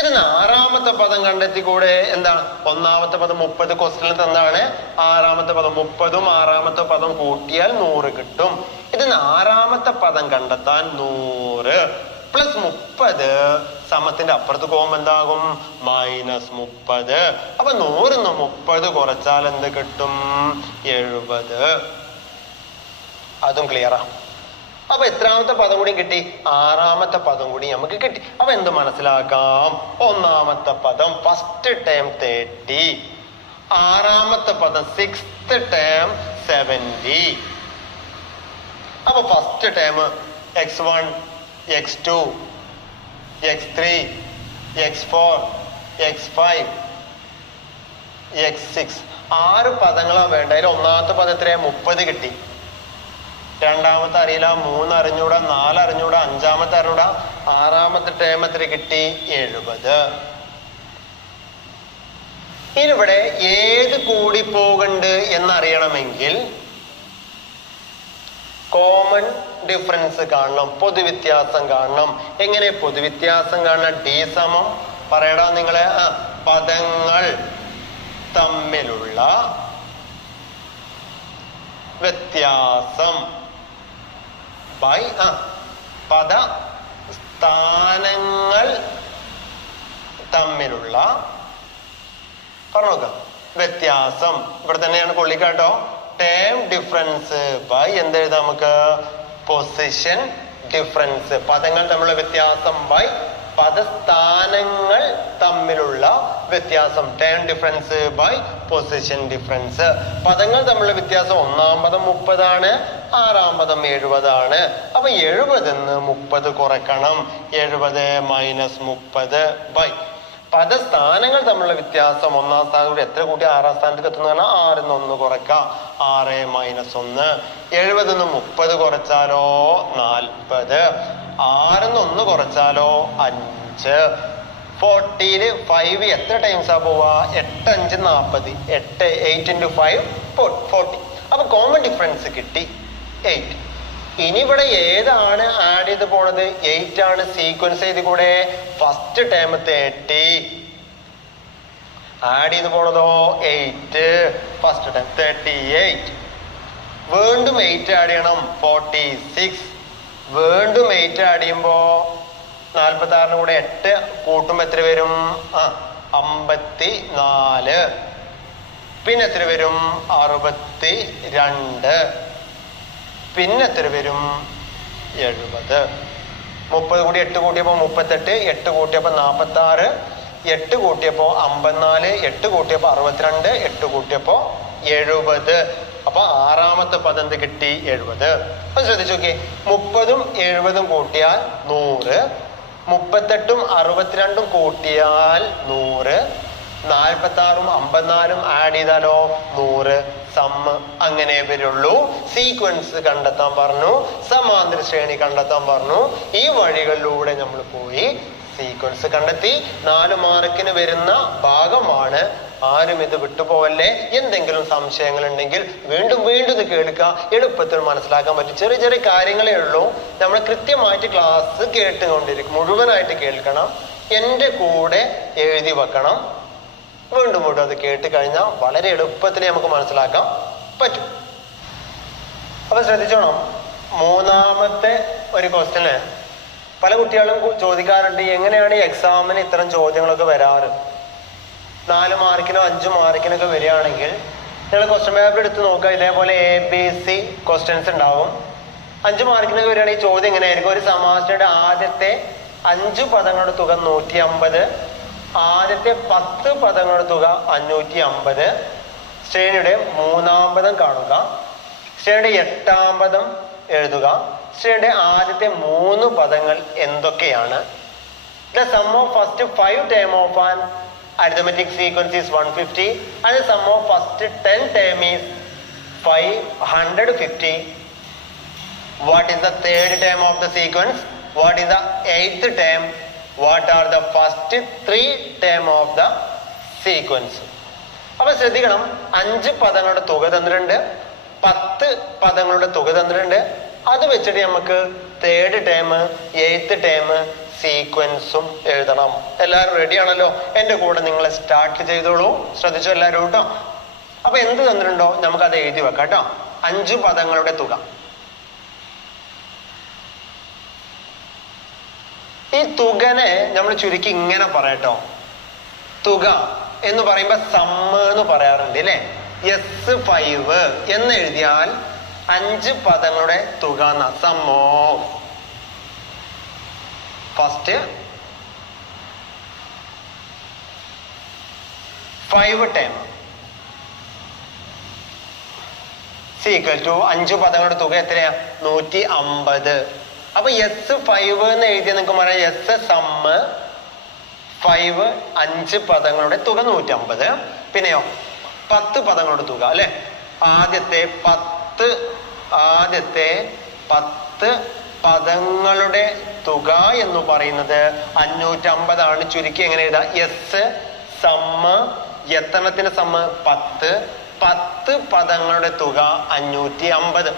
ഇതിന് ആറാമത്തെ പദം കണ്ടെത്തിക്കൂടെ? എന്താണ്? ഒന്നാമത്തെ പദം 30 ക്വസ്റ്റ്യനിൽ തന്നാണ്. ആറാമത്തെ പദം 30ഉം ആറാമത്തെ പദം കൂട്ടിയാൽ 100 കിട്ടും. ഇതിന് ആറാമത്തെ പദം കണ്ടെത്താൻ 100 പ്ലസ് 30 സമത്തിന്റെ അപ്പുറത്ത് പോകുമ്പോ എന്താകും -30. അപ്പൊ 100 30 കുറച്ചാൽ എന്ത് കിട്ടും 70. അതും ക്ലിയറാ. അപ്പൊ എത്രാമത്തെ പദം കൂടി കിട്ടി 6ാമത്തെ പദം കൂടി നമുക്ക് കിട്ടി. അപ്പൊ എന്ത് മനസ്സിലാക്കാം 1ാമത്തെ പദം ഫസ്റ്റ് ടേം 30, 6ാമത്തെ പദം 6th ടേം 70. അപ്പൊ first term x1 x2 x3 x4 x5 x6 6 പദങ്ങളാ വേണ്ട. അതിൽ 1ാമത്തെ പദം എത്രയാ 30 കിട്ടി. 2ാമത്തെ അറിയില്ല, 3 അറിഞ്ഞൂടാ, 4 അറിഞ്ഞൂടാ, 5ാമത്തെ അറിഞ്ഞൂടാ. 6ാമത്തെ ടേം എത്ര കിട്ടി 70. ഇനിവിടെ ഏത് കൂടി പോകണ്ട് എന്നറിയണമെങ്കിൽ കോമൺ ഡിഫറൻസ് കാണണം, പൊതുവ്യത്യാസം കാണണം. എങ്ങനെ പൊതുവ്യത്യാസം കാണണം? d സമം പറയടാ നിങ്ങളെ പദങ്ങൾ തമ്മിലുള്ള വ്യത്യാസം ബൈ പദ സ്ഥാനങ്ങൾ തമ്മിലുള്ള പറഞ്ഞോക്ക വ്യത്യാസം. ഇവിടെ തന്നെയാണ് കൊള്ളിക്കാട്ടോ. ടേം ഡിഫറൻസ് ബൈ എന്തെഴുതാം നമുക്ക് പൊസിഷൻ ഡിഫറൻസ്. പദങ്ങൾ തമ്മിലുള്ള വ്യത്യാസം ബൈ പദസ്ഥാനങ്ങൾ തമ്മിലുള്ള വ്യത്യാസം. Term difference by position difference. പദങ്ങൾ തമ്മിലുള്ള വ്യത്യാസം 1ാം പദം 30 ആണ്, 6ാം പദം 70 ആണ്. അപ്പൊ 70 30 കുറക്കണം. 70 -30 ബൈ പദസ്ഥാനങ്ങൾ തമ്മിലുള്ള വ്യത്യാസം 1ാം സ്ഥാനം കൂടി എത്ര കൂട്ടി 6ാം സ്ഥാനത്തേക്ക് എത്തുന്ന 6 1 കുറക്കാം. 6 - 1 70 30 കുറച്ചാലോ 40. 6 1 കുറച്ചാലോ 5. 40 5 എത്ര ടൈംസാ പോവാ 8 5 40. 8 8 × 5 40. അപ്പൊ കോമൺ ഡിഫറൻസ് കിട്ടി 8. ഇനി ഇവിടെ ഏതാണ് ആഡ് ചെയ്ത് പോണത് 8 ആണ്. സീക്വൻസ് ചെയ്ത് കൂടെ ഫസ്റ്റ് ടേം 30 ആഡ് ചെയ്ത് പോണതോ 8 ഫസ്റ്റ് ടേം 38. വീണ്ടും 8 ആഡ് ചെയ്യണം 46. വീണ്ടും 8 ആഡ് ചെയ്യുമ്പോ 46 കൂടെ 8 കൂട്ടുമ്പോ എത്ര വരും 54. പിന്നെ എത്ര വരും 62. പിന്നെ എത്ര വരും 70. 30 കൂടി 8 കൂട്ടിയപ്പോ 38. 8 കൂട്ടിയപ്പോ 46. 8 കൂട്ടിയപ്പോ 54. 8 കൂട്ടിയപ്പോ 62. 8 കൂട്ടിയപ്പോ 70. അപ്പൊ 6ാമത്തെ പദം എന്ത് കിട്ടി 70. അപ്പൊ ശ്രദ്ധിച്ചു നോക്കിയേ 30ഉം 70ഉം കൂട്ടിയാൽ 100. 38ഉം 62ഉം കൂട്ടിയാൽ 100. 46ഉം 54ഉം ആഡ് ചെയ്താലോ 100. സമ്മ് അങ്ങനെ വരുള്ളൂ. സീക്വൻസ് കണ്ടെത്താൻ പറഞ്ഞു, സമാന്തര ശ്രേണി കണ്ടെത്താൻ പറഞ്ഞു. ഈ വഴികളിലൂടെ നമ്മൾ പോയി സീക്വൻസ് കണ്ടെത്തി. 4 മാർക്കിന് വരുന്ന ഭാഗമാണ്. ആരും ഇത് വിട്ടുപോവല്ലേ. എന്തെങ്കിലും സംശയങ്ങൾ ഉണ്ടെങ്കിൽ വീണ്ടും വീണ്ടും ഇത് കേൾക്കുക. എളുപ്പത്തിൽ മനസ്സിലാക്കാൻ പറ്റും. ചെറിയ ചെറിയ കാര്യങ്ങളേ ഉള്ളൂ. നമ്മൾ കൃത്യമായിട്ട് ക്ലാസ് കേട്ടുകൊണ്ടിരിക്കും. മുഴുവനായിട്ട് കേൾക്കണം. എൻ്റെ കൂടെ എഴുതി വെക്കണം. വീണ്ടും വീണ്ടും അത് കേട്ട് കഴിഞ്ഞാൽ വളരെ എളുപ്പത്തിൽ നമുക്ക് മനസ്സിലാക്കാൻ പറ്റും. അപ്പൊ ശ്രദ്ധിച്ചോണം. 3ാമത്തെ ഒരു ക്വസ്റ്റ്യന് പല കുട്ടികളും ചോദിക്കാറുണ്ട്, എങ്ങനെയാണ് എക്സാമിന് ഇത്തരം ചോദ്യങ്ങളൊക്കെ വരാറ്? 4 മാർക്കിനോ 5 മാർക്കിനൊക്കെ വരികയാണെങ്കിൽ നിങ്ങൾ ക്വസ്റ്റ്യൻ പേപ്പർ എടുത്ത് നോക്കുക. ഇതേപോലെ ABC ക്വസ്റ്റ്യൻസ് ഉണ്ടാവും. 5 മാർക്കിനൊക്കെ വരികയാണെങ്കിൽ ചോദ്യം എങ്ങനെയായിരിക്കും? ഒരു സമാസയുടെ ആദ്യത്തെ 5 പദങ്ങളുടെ തുക 150, ആദ്യത്തെ 10 പദങ്ങളുടെ തുക 550. ശ്രേണിയുടെ 3ാം പദം കാണുക. ശ്രേണിയുടെ 8ാം പദം എഴുതുക. ശ്രേണിയുടെ ആദ്യത്തെ 3 പദങ്ങൾ എന്തൊക്കെയാണ്? The sum of first 5 term of an arithmetic sequence is 150 and the sum of first 10 term is 550. What is the third term of the sequence? What is the 8th term? What are the first 3 term of the sequence? അപ്പൊ ശ്രദ്ധിക്കണം. 5 പദങ്ങളുടെ തുക തന്നിട്ടുണ്ട്, 10 പദങ്ങളുടെ തുക തന്നിട്ടുണ്ട്. അത് വെച്ചിട്ട് നമുക്ക് 3rd ടേം 8th ടേം സീക്വൻസും എഴുതണം. എല്ലാവരും റെഡി ആണല്ലോ? എൻ്റെ കൂടെ നിങ്ങൾ സ്റ്റാർട്ട് ചെയ്തോളൂ. ശ്രദ്ധിച്ചോ എല്ലാവരും കേട്ടോ. അപ്പൊ എന്ത് തന്നിട്ടുണ്ടോ നമുക്കത് എഴുതി വെക്കാം കേട്ടോ. 5 പദങ്ങളുടെ തുക ഈ തുകനെ നമ്മൾ ചുരുക്കി ഇങ്ങനെ പറയട്ടോ. തുക എന്ന് പറയുമ്പോ സമ്മ് എന്ന് പറയാറുണ്ട് അല്ലെ. S5 എന്ന് എഴുതിയാൽ 5 പദങ്ങളുടെ തുക എന്ന sum of first 5 term equal to 5 പദങ്ങളുടെ തുക എത്രയാ? 150. അപ്പൊ S5 എന്ന് എഴുതിയ നിങ്ങൾക്ക് പറയാം S സമ്മ് 5 5 പദങ്ങളുടെ തുക 150. പിന്നെയോ 10 പദങ്ങളുടെ തുക അല്ലെ. ആദ്യത്തെ 10 പദങ്ങളുടെ തുക എന്ന് പറയുന്നത് 550 ആണ്. ചുരുക്കി എങ്ങനെ എഴുതാം? S സമ്മ് എത്രണത്തിന് സമ്മ് 10 പദങ്ങളുടെ തുക 550.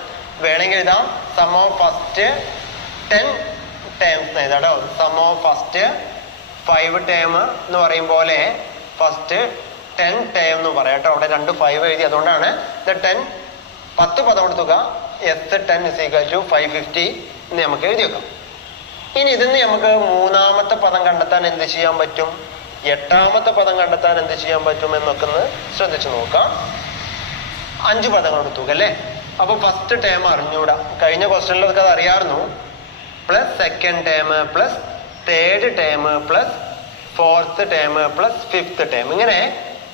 വേണമെങ്കിൽ എഴുതാം സം ഓഫ് ഫസ്റ്റ് 10 ടേംസ് എഴുതാട്ടോ. സം ഓഫ് ഫസ്റ്റ് 5 ടേം എന്ന് പറയും പോലെ ഫസ്റ്റ് 10 ടേം എന്ന് പറയാം കേട്ടോ. അവിടെ 2 5 എഴുതി, അതുകൊണ്ടാണ് 10 പദങ്ങളുടെ തുക S10 = 550 എന്ന് നമുക്ക് എഴുതി വെക്കാം. ഇനി ഇതിന്ന് നമുക്ക് മൂന്നാമത്തെ പദം കണ്ടെത്താൻ എന്ത് ചെയ്യാൻ പറ്റും, എട്ടാമത്തെ പദം കണ്ടെത്താൻ എന്ത് ചെയ്യാൻ പറ്റും എന്നൊക്കെ ഒന്ന് ശ്രദ്ധിച്ചു നോക്കാം. 5 പദങ്ങളുടെ തുക അല്ലേ. അപ്പൊ ഫസ്റ്റ് ടേം അറിഞ്ഞൂടാ, കഴിഞ്ഞ ക്വസ്റ്റ്യനിലൊക്കെ അത് അറിയാമായിരുന്നു. Plus second term plus third term plus fourth term plus fifth term, ഇങ്ങനെ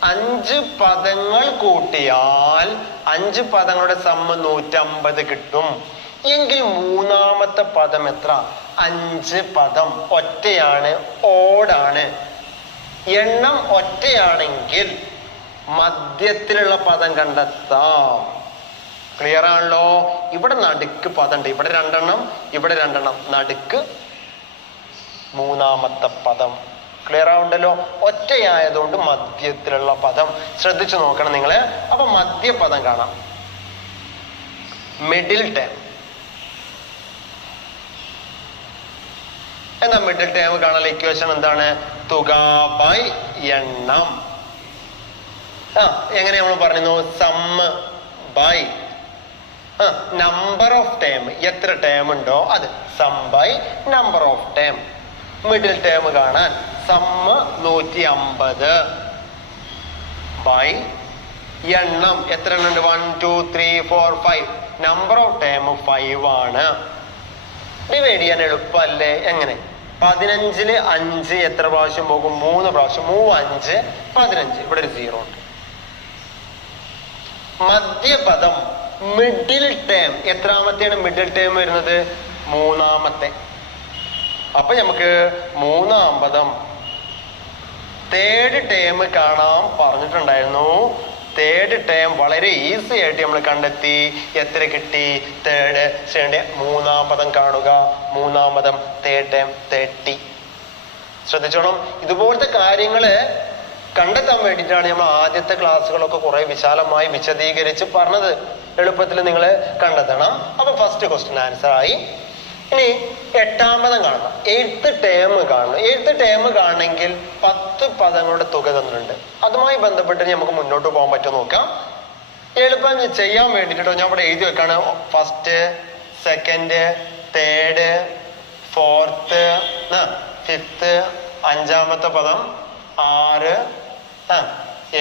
5 പദങ്ങൾ കൂട്ടിയാൽ 5 പദങ്ങളുടെ സമ്മ് 150 കിട്ടും. എങ്കിൽ മൂന്നാമത്തെ പദം എത്ര? 5 പദം. ഒറ്റയാണ്, ഓടാണ്. എണ്ണം ഒറ്റയാണെങ്കിൽ മധ്യത്തിലുള്ള പദം കണ്ടെത്താം. ക്ലിയർ ആണല്ലോ? ഇവിടെ നടുക്ക് പദം ഉണ്ട്, ഇവിടെ 2 എണ്ണം, ഇവിടെ 2 എണ്ണം, നടുക്ക് മൂന്നാമത്തെ പദം. ക്ലിയർ ആവുണ്ടല്ലോ? ഒറ്റയായതുകൊണ്ട് മധ്യത്തിലുള്ള പദം. ശ്രദ്ധിച്ചു നോക്കണം നിങ്ങള്. അപ്പൊ മധ്യപദം കാണാം, മിഡിൽ ടേം. എന്താ മിഡിൽ ടേം കാണാൻ ഇക്വേഷൻ എന്താണ്? തുക ബൈ എണ്ണം. എങ്ങനെ നമ്മൾ പറഞ്ഞു? Sum by number of term, എത്ര ടേം ഉണ്ടോ അത്. Sum by number of term. Middle term കാണാൻ സമ്മ് 150 ബൈ എണ്ണം. എത്ര എണ്ണം ഉണ്ട്? 1 2 3 4 5. നമ്പർ ഓഫ് ടേം 5 ആണ്. ഡിവൈഡ് ചെയ്യാൻ എളുപ്പമല്ലേ? എങ്ങനെ? 15 5 എത്ര പ്രാവശ്യം പോകും? 3 പ്രാവശ്യം. 3 5 15. ഇവിടെ ഒരു 0 ഉണ്ട്. മധ്യപദം മിഡിൽ ടേം എത്രാമത്തെയാണ് മിഡിൽ ടേം വരുന്നത്? മൂന്നാമത്തെ. അപ്പൊ നമുക്ക് മൂന്നാം പദം തേർഡ് ടേം കാണാൻ പറഞ്ഞിട്ടുണ്ടായിരുന്നു. തേർഡ് ടേം വളരെ ഈസി ആയിട്ട് നമ്മൾ കണ്ടെത്തി. എത്ര കിട്ടി? തേർഡ് ചെയ്യേണ്ട മൂന്നാം പദം കാണുക. മൂന്നാം പദം തേർഡ് ടേം 30. ശ്രദ്ധിച്ചോണം. ഇതുപോലത്തെ കാര്യങ്ങള് കണ്ടെത്താൻ വേണ്ടിയിട്ടാണ് നമ്മൾ ആദ്യത്തെ ക്ലാസ്സുകളൊക്കെ കുറെ വിശാലമായി വിശദീകരിച്ച് പറഞ്ഞത്. എളുപ്പത്തിൽ നിങ്ങൾ കണ്ടെത്തണം. അപ്പൊ ഫസ്റ്റ് ക്വസ്റ്റ്യൻ ആൻസർ ആയി. ഇനി എട്ടാമതം കാണണം, 8th ടേം കാണണം. 8th ടേം കാണണമെങ്കിൽ 10 പദങ്ങളുടെ തുക തന്നിട്ടുണ്ട്. അതുമായി ബന്ധപ്പെട്ട് നമുക്ക് മുന്നോട്ട് പോകാൻ പറ്റുമോ നോക്കാം. എളുപ്പം ചെയ്യാൻ വേണ്ടിട്ടോ ഞാൻ ഇവിടെ എഴുതി വെക്കാണ്. First, second, third, fourth, fifth, അഞ്ചാമത്തെ പദം 6,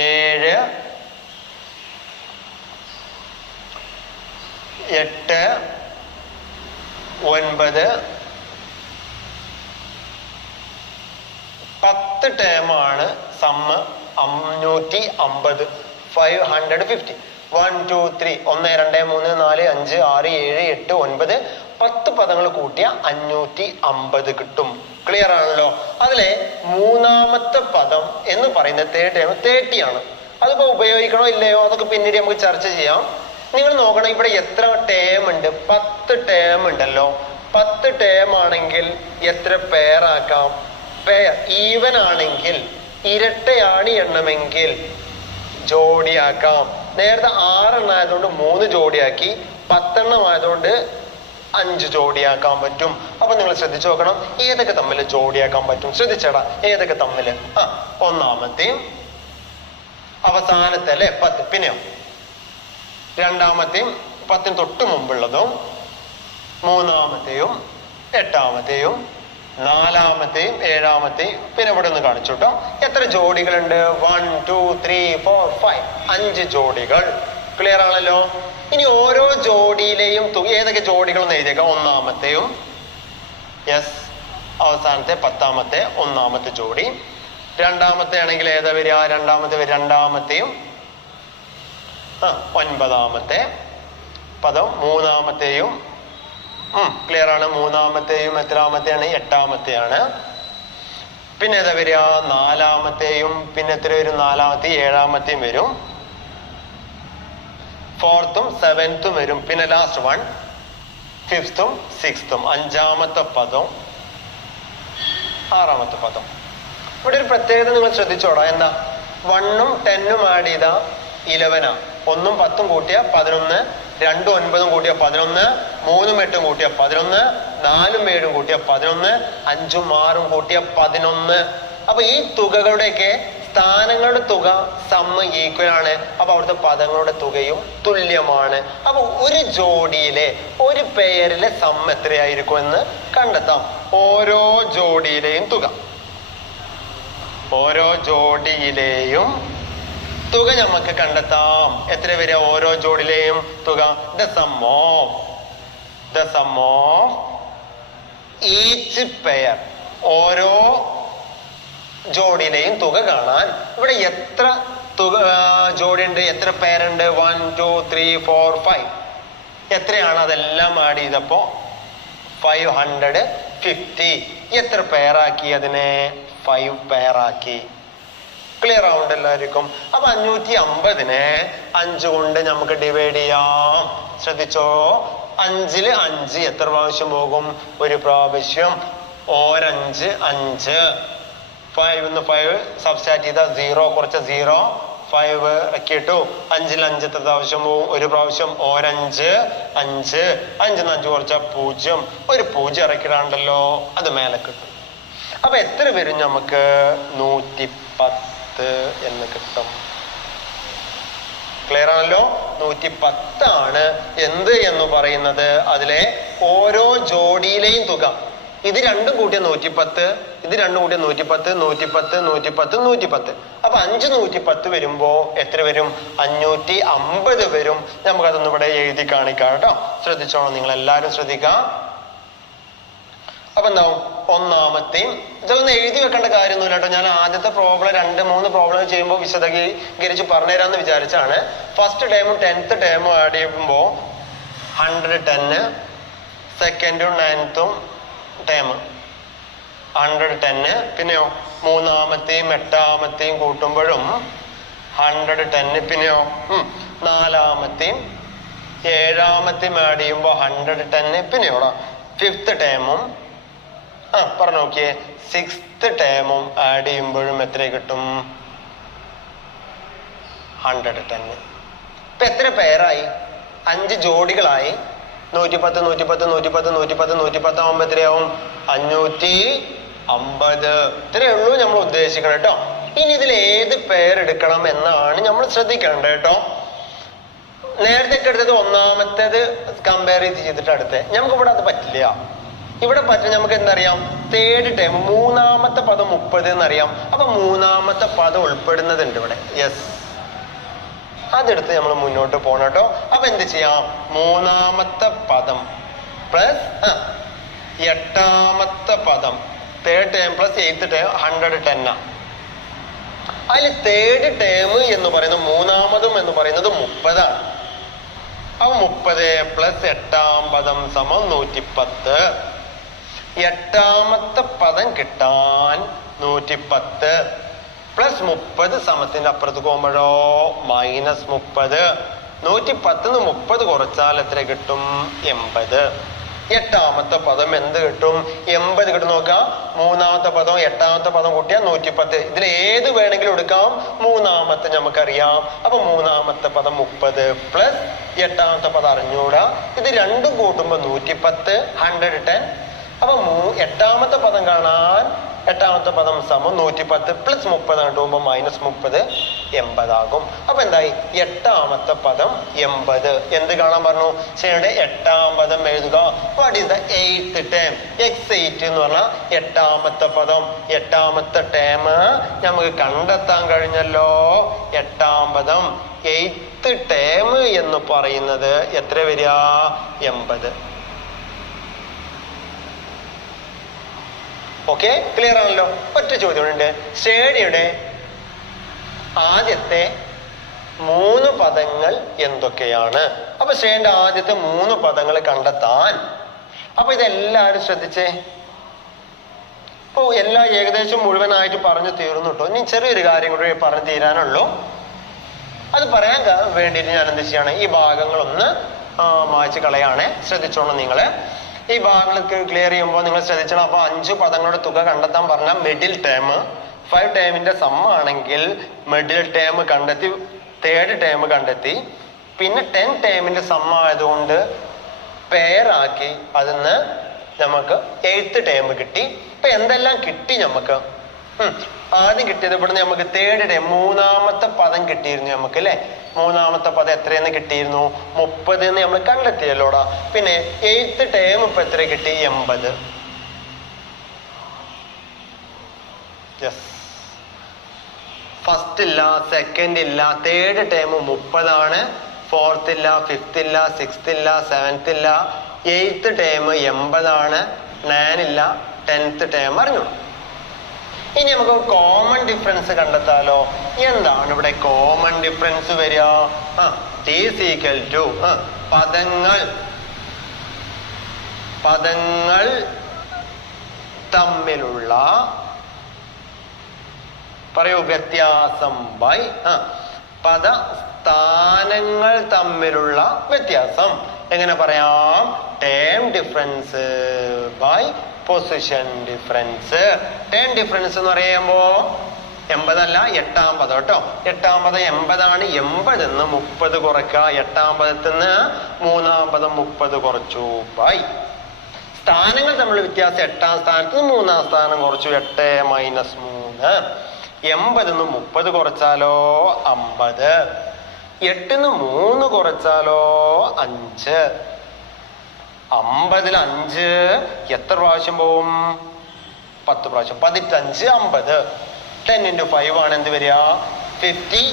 7, 8, 9, 10 ടേമാണ് സമ്മ് 550. 550. 1 2 3 1 2 3 4 5 6 7 8 9 10 പദങ്ങൾ കൂട്ടിയ 550 കിട്ടും. ക്ലിയർ ആണല്ലോ? അതിലെ മൂന്നാമത്തെ പദം എന്ന് പറയുന്നത് തേർഡ് ടേം 30 ആണ്. അതിപ്പോ ഉപയോഗിക്കണോ ഇല്ലയോ അതൊക്കെ പിന്നീട് നമുക്ക് ചർച്ച ചെയ്യാം. നിങ്ങൾ നോക്കണം, ഇവിടെ എത്ര ടേം ഉണ്ട്? 10 ടേം ഉണ്ടല്ലോ. 10 ടേം ആണെങ്കിൽ എത്ര പേരാക്കാം? പെയർ. ഈവൻ ആണെങ്കിൽ, ഇരട്ടയാണ് എണ്ണമെങ്കിൽ ജോഡിയാക്കാം. നേരത്തെ 6 എണ്ണം ആയതുകൊണ്ട് 3 ജോഡിയാക്കി, 10 എണ്ണം ആയതുകൊണ്ട് 5 ജോഡിയാക്കാൻ പറ്റും. അപ്പൊ നിങ്ങൾ ശ്രദ്ധിച്ചു നോക്കണം ഏതൊക്കെ തമ്മിൽ ജോഡിയാക്കാൻ പറ്റും. ശ്രദ്ധിച്ചേടാ, ഏതൊക്കെ തമ്മില്? ഒന്നാമത്തെയും അവസാനത്തെ അല്ലെ 10, പിന്നെയോ രണ്ടാമത്തെയും 10ന് തൊട്ട് മുമ്പുള്ളതും, മൂന്നാമത്തെയും 8ാമത്തെയും, നാലാമത്തെയും ഏഴാമത്തെയും പിന്നെ ഇവിടെ ഒന്ന് കാണിച്ചു കേട്ടോ. എത്ര ജോഡികളുണ്ട്? 1 2 3 4 5 5 ജോഡികൾ. ക്ലിയർ ആണല്ലോ. ഇനി ഓരോ ജോഡിയിലെയും തുക ഏതൊക്കെ ജോഡികൾ എന്ന് എഴുതിയേക്കാം. ഒന്നാമത്തെയും യെസ് അവസാനത്തെ 10ാമത്തെ ഒന്നാമത്തെ ജോഡി. രണ്ടാമത്തെ ആണെങ്കിൽ ഏതാ വരിക? രണ്ടാമത്തെയും 9ാമത്തെ പദം. മൂന്നാമത്തെയും ക്ലിയർ ആണ്. മൂന്നാമത്തെയും എത്രാമത്തെയാണ്? 8ാമത്തെയാണ്. പിന്നെ ഏതാ വരിക? നാലാമത്തെയും പിന്നെ എത്ര വരും? നാലാമത്തെയും 7ാമത്തെയും വരും. 4th 7th വരും. പിന്നെ ലാസ്റ്റ് 1 5th 6th 5ാമത്തെ പദം 6ാമത്തെ പദം. ഇവിടെ ഒരു പ്രത്യേകത നിങ്ങൾ ശ്രദ്ധിച്ചോടാ. എന്താ? 1ഉം 10ഉം ആഡ് ചെയ്ത 11 1ഉം 10ഉം കൂട്ടിയ 11, 2ഉം 9ഉം കൂട്ടിയ 11, 3ഉം 8ഉം കൂട്ടിയ 11, 4ഉം 7ഉം കൂട്ടിയ 11, 5ഉം 6ഉം കൂട്ടിയ 11. അപ്പൊ ഈ തുകകളുടെയൊക്കെ സ്ഥാനങ്ങളുടെ തുക സമ്മ് ഈക്വൽ ആണ്. അപ്പൊ അവിടുത്തെ പദങ്ങളുടെ തുകയും തുല്യമാണ്. അപ്പൊ ഒരു ജോഡിയിലെ ഒരു പെയറിലെ സമ്മ് എത്രയായിരിക്കും എന്ന് കണ്ടെത്താം. ഓരോ ജോഡിയിലെയും തുക നമുക്ക് കണ്ടെത്താം. എത്ര വരെ? ഓരോ ജോഡിയിലെയും തുക the sum of each pair. ഓരോ ജോഡിയിലെയും തുക കാണാൻ ഇവിടെ എത്ര തുക ജോഡിയുണ്ട്? എത്ര പേരുണ്ട്? 1 2 3 4 5. എത്രയാണ്? അതെല്ലാം ആഡ് ചെയ്തപ്പോ 550. എത്ര പെയറാക്കി? അതിനെ 5 പെയറാക്കി. ക്ലിയർ ആവുന്നുണ്ട് എല്ലാവർക്കും? അപ്പൊ 550നെ 5 കൊണ്ട് നമുക്ക് ഡിവൈഡ് ചെയ്യാം. ശ്രദ്ധിച്ചോ. 5ല് 5 എത്ര പ്രാവശ്യം പോകും? ഒരു പ്രാവശ്യം. 5 5. 5 5 സബ്സ്റ്റാറ്റ് ചെയ്ത 0 കുറച്ച 0 5 ഇറക്കിയിട്ടു. 5ൽ 5 എത്ര പ്രാവശ്യം പോകും? ഒരു പ്രാവശ്യം. 5 5 5 5 കുറച്ച 0. ഒരു 0 ഇറക്കിടാണ്ടല്ലോ, അത് മേലെ കിട്ടും. അപ്പൊ എത്ര വരും? നമുക്ക് 110 എന്ന് കിട്ടും. ക്ലിയർ ആണല്ലോ? 110 ആണ് എന്ത് എന്ന് പറയുന്നത്. അതിലെ ഓരോ ജോഡിയിലെയും തുക. ഇത് രണ്ടും കൂട്ടിയ 110, ഇത് രണ്ടും കൂട്ടിയ 110, 110 110 110. അപ്പൊ 5 110 വരുമ്പോ എത്ര വരും? 550 വരും. നമുക്കതൊന്നും ഇവിടെ എഴുതി കാണിക്കാം കേട്ടോ. ശ്രദ്ധിച്ചോളാം, നിങ്ങൾ എല്ലാവരും ശ്രദ്ധിക്കാം. അപ്പൊ എന്താവും? ഒന്നാമത്തെയും ഇതൊന്നും എഴുതി വെക്കേണ്ട കാര്യമൊന്നുമില്ല കേട്ടോ. ഞാൻ ആദ്യത്തെ പ്രോബ്ലം 2 3 പ്രോബ്ലം ചെയ്യുമ്പോൾ വിശദീകരിച്ച് പറഞ്ഞുതരാന്ന് വിചാരിച്ചാണ്. ഫസ്റ്റ് ടേമും 10th ടേമും ആഡ് ചെയ്യുമ്പോ 110, സെക്കൻഡും 9th ടേം 110. പിന്നെയോ മൂന്നാമത്തെയും 8ാമത്തെയും കൂട്ടുമ്പോഴും 110. പിന്നെയോ നാലാമത്തെയും 7ാമത്തെയും ആഡ് ചെയ്യുമ്പോ 110. പിന്നെയോടാ 5th ടേമും പറഞ്ഞു നോക്കിയേ 6th ടേമും ആഡ് ചെയ്യുമ്പോഴും എത്ര കിട്ടും? 110. ഇപ്പൊ എത്ര പേരായി? 5 ജോഡികളായി. 110 110 110 110 110 ആവുമ്പോ എത്രയാവും? 550. ഇത്രയേ ഉള്ളൂ നമ്മൾ ഉദ്ദേശിക്കണം കേട്ടോ. ഇനി ഇതിൽ ഏത് പേരെടുക്കണം എന്നാണ് നമ്മൾ ശ്രദ്ധിക്കേണ്ടത് കേട്ടോ. നേരത്തെ എടുത്തത് ഒന്നാമത്തേത് കമ്പയർ ചെയ്തിട്ട് അടുത്ത് നമുക്ക് ഇവിടെ അത് പറ്റില്ല. ഇവിടെ പറ്റും. നമുക്ക് എന്തറിയാം? തേർഡ് ടേം മൂന്നാമത്തെ പദം 30 എന്നറിയാം. അപ്പൊ മൂന്നാമത്തെ പദം ഉൾപ്പെടുന്നതുണ്ട് ഇവിടെ. യെസ്, അതെടുത്ത് നമ്മൾ മുന്നോട്ട് പോകണം കേട്ടോ. അപ്പൊ എന്ത് ചെയ്യാം? മൂന്നാമത്തെ പദം പ്ലസ് 8ാമത്തെ പദം, third term plus 8th term 110. അതിൽ തേർഡ് ടേം എന്ന് പറയുന്നത് മൂന്നാമതും എന്ന് പറയുന്നത് 30 ആണ്. അപ്പൊ 30 പ്ലസ് 8ാം പദം സമം 110. 8ാമത്തെ പദം കിട്ടാൻ 110 പ്ലസ് 30 സമത്തിന്റെ അപ്പുറത്ത് പോകുമ്പോഴോ -30. 110 30 കുറച്ചാൽ എത്ര കിട്ടും? 80. 8ാമത്തെ പദം എന്ത് കിട്ടും? 80 കിട്ടും. നോക്കാം, മൂന്നാമത്തെ പദം 8ാമത്തെ പദം കൂട്ടിയാൽ 110. ഇതിൽ ഏത് വേണമെങ്കിലും എടുക്കാം. മൂന്നാമത്തെ നമുക്കറിയാം. അപ്പൊ മൂന്നാമത്തെ പദം 30 പ്ലസ് 8ാമത്തെ പദം അറിഞ്ഞൂടാ. ഇത് രണ്ടും കൂട്ടുമ്പോ 110 110. അപ്പൊ 8ാമത്തെ പദം കാണാൻ 8ാമത്തെ പദം സമം 110 പ്ലസ് 30 കിട്ടുമ്പോ -30. 80 ആകും. അപ്പൊ എന്തായി? എട്ടാമത്തെ പദം 80. എന്ത് കാണാൻ പറഞ്ഞു? ശരിയുടെ എട്ടാം പദം എഴുതുക. What is the eighth term? x8 എന്ന് പറഞ്ഞാൽ എട്ടാമത്തെ പദം. എട്ടാമത്തെ ടേം നമുക്ക് കണ്ടെത്താൻ കഴിഞ്ഞല്ലോ. എട്ടാം പദം എയ്ത്ത് ടേം എന്ന് പറയുന്നത് എത്ര വരിക? 80. ഓക്കെ, ക്ലിയർ ആണല്ലോ? ഒറ്റ ചോദ്യമുണ്ട്. ശ്രേണിയുടെ ആദ്യത്തെ 3 പദങ്ങൾ എന്തൊക്കെയാണ്? അപ്പൊ ശ്രേണിയുടെ ആദ്യത്തെ 3 പദങ്ങൾ കണ്ടെത്താൻ. അപ്പൊ ഇതെല്ലാവരും ശ്രദ്ധിച്ചേ. ഇപ്പൊ എല്ലാം ഏകദേശം മുഴുവനായിട്ട് പറഞ്ഞു തീർന്നു കേട്ടോ. ഇനി ചെറിയൊരു കാര്യം കൂടി പറഞ്ഞു തീരാനുള്ളൂ. അത് പറയാൻ വേണ്ടിയിട്ട് ഞാൻ എന്ത് ചെയ്യാണ്? ഈ ഭാഗങ്ങളൊന്ന് മായ്ച്ച് കളയാണേ. ശ്രദ്ധിച്ചോണം നിങ്ങള്. ഈ ഭാഗങ്ങൾക്ക് ക്ലിയർ ചെയ്യുമ്പോൾ നിങ്ങൾ ശ്രദ്ധിച്ചോണം. അപ്പൊ 5 പദങ്ങളുടെ തുക കണ്ടെത്താൻ പറഞ്ഞ മിഡിൽ ടേം 5 ടേമിന്റെ സമ്മാണെങ്കിൽ മിഡിൽ ടേം കണ്ടെത്തി, തേർഡ് ടേം കണ്ടെത്തി, പിന്നെ 10 ടേമിന്റെ സമ്മായതുകൊണ്ട് പെയറാക്കി അതിന്ന് നമുക്ക് 8th ടേം കിട്ടി. ഇപ്പൊ എന്തെല്ലാം കിട്ടി നമുക്ക്? ആദ്യം കിട്ടിയത് ഇവിടുന്ന് നമുക്ക് തേർഡ് ടേം 3ാമത്തെ പദം കിട്ടിയിരുന്നു നമുക്ക് അല്ലെ. 3ാമത്തെ പദം എത്രയെന്ന് കിട്ടിയിരുന്നു? 30 എന്ന് നമ്മൾ കണ്ടെത്തിയല്ലോടാ. പിന്നെ 8th ടേം ഇപ്പൊ എത്ര കിട്ടി? 80. യെസ്, ഫസ്റ്റ് ഇല്ല, സെക്കൻഡ് ഇല്ല, തേർഡ് ടേം 30 ആണ്. 4th ഇല്ല, 5th ഇല്ല, 6th ഇല്ല, 7th ഇല്ല. 8th ടേം 80 ആണ്. 9 ഇല്ല, 10th ടേം അറിഞ്ഞോളൂ. ഇനി നമുക്ക് കോമൺ ഡിഫറൻസ് കണ്ടെത്താലോ. എന്താണ് ഇവിടെ കോമൺ ഡിഫറൻസ് വരിക? പദങ്ങൾ തമ്മിലുള്ള പറയൂ വ്യത്യാസം ബൈ പദസ്ഥാനങ്ങൾ തമ്മിലുള്ള വ്യത്യാസം. എങ്ങനെ പറയാം? Term difference by position difference. Term difference എന്ന് പറയുമ്പോ 80 അല്ല, 8ാം പദം കേട്ടോ. 8ാം പദം 80 ആണ്. 80 നിന്ന് 30 കുറയ്ക്കുക. 8ാം പദത്തിൽ നിന്ന് 3ാം പദം 30 കുറച്ചു ബൈ സ്ഥാനങ്ങൾ തമ്മിൽ വ്യത്യാസം. 8ാം സ്ഥാനത്ത് നിന്ന് 3ാം സ്ഥാനം കുറച്ചു. 8 - 3. 80 നിന്ന് 30 കുറച്ചാലോ 50. 8 നിന്ന് 3 കുറച്ചാലോ 5. 50ൽ 5 എത്ര പ്രാവശ്യം പോവും? 10 പ്രാവശ്യം. 15 50. 10 into 5 ആണ് എന്ത് വരിക? 50.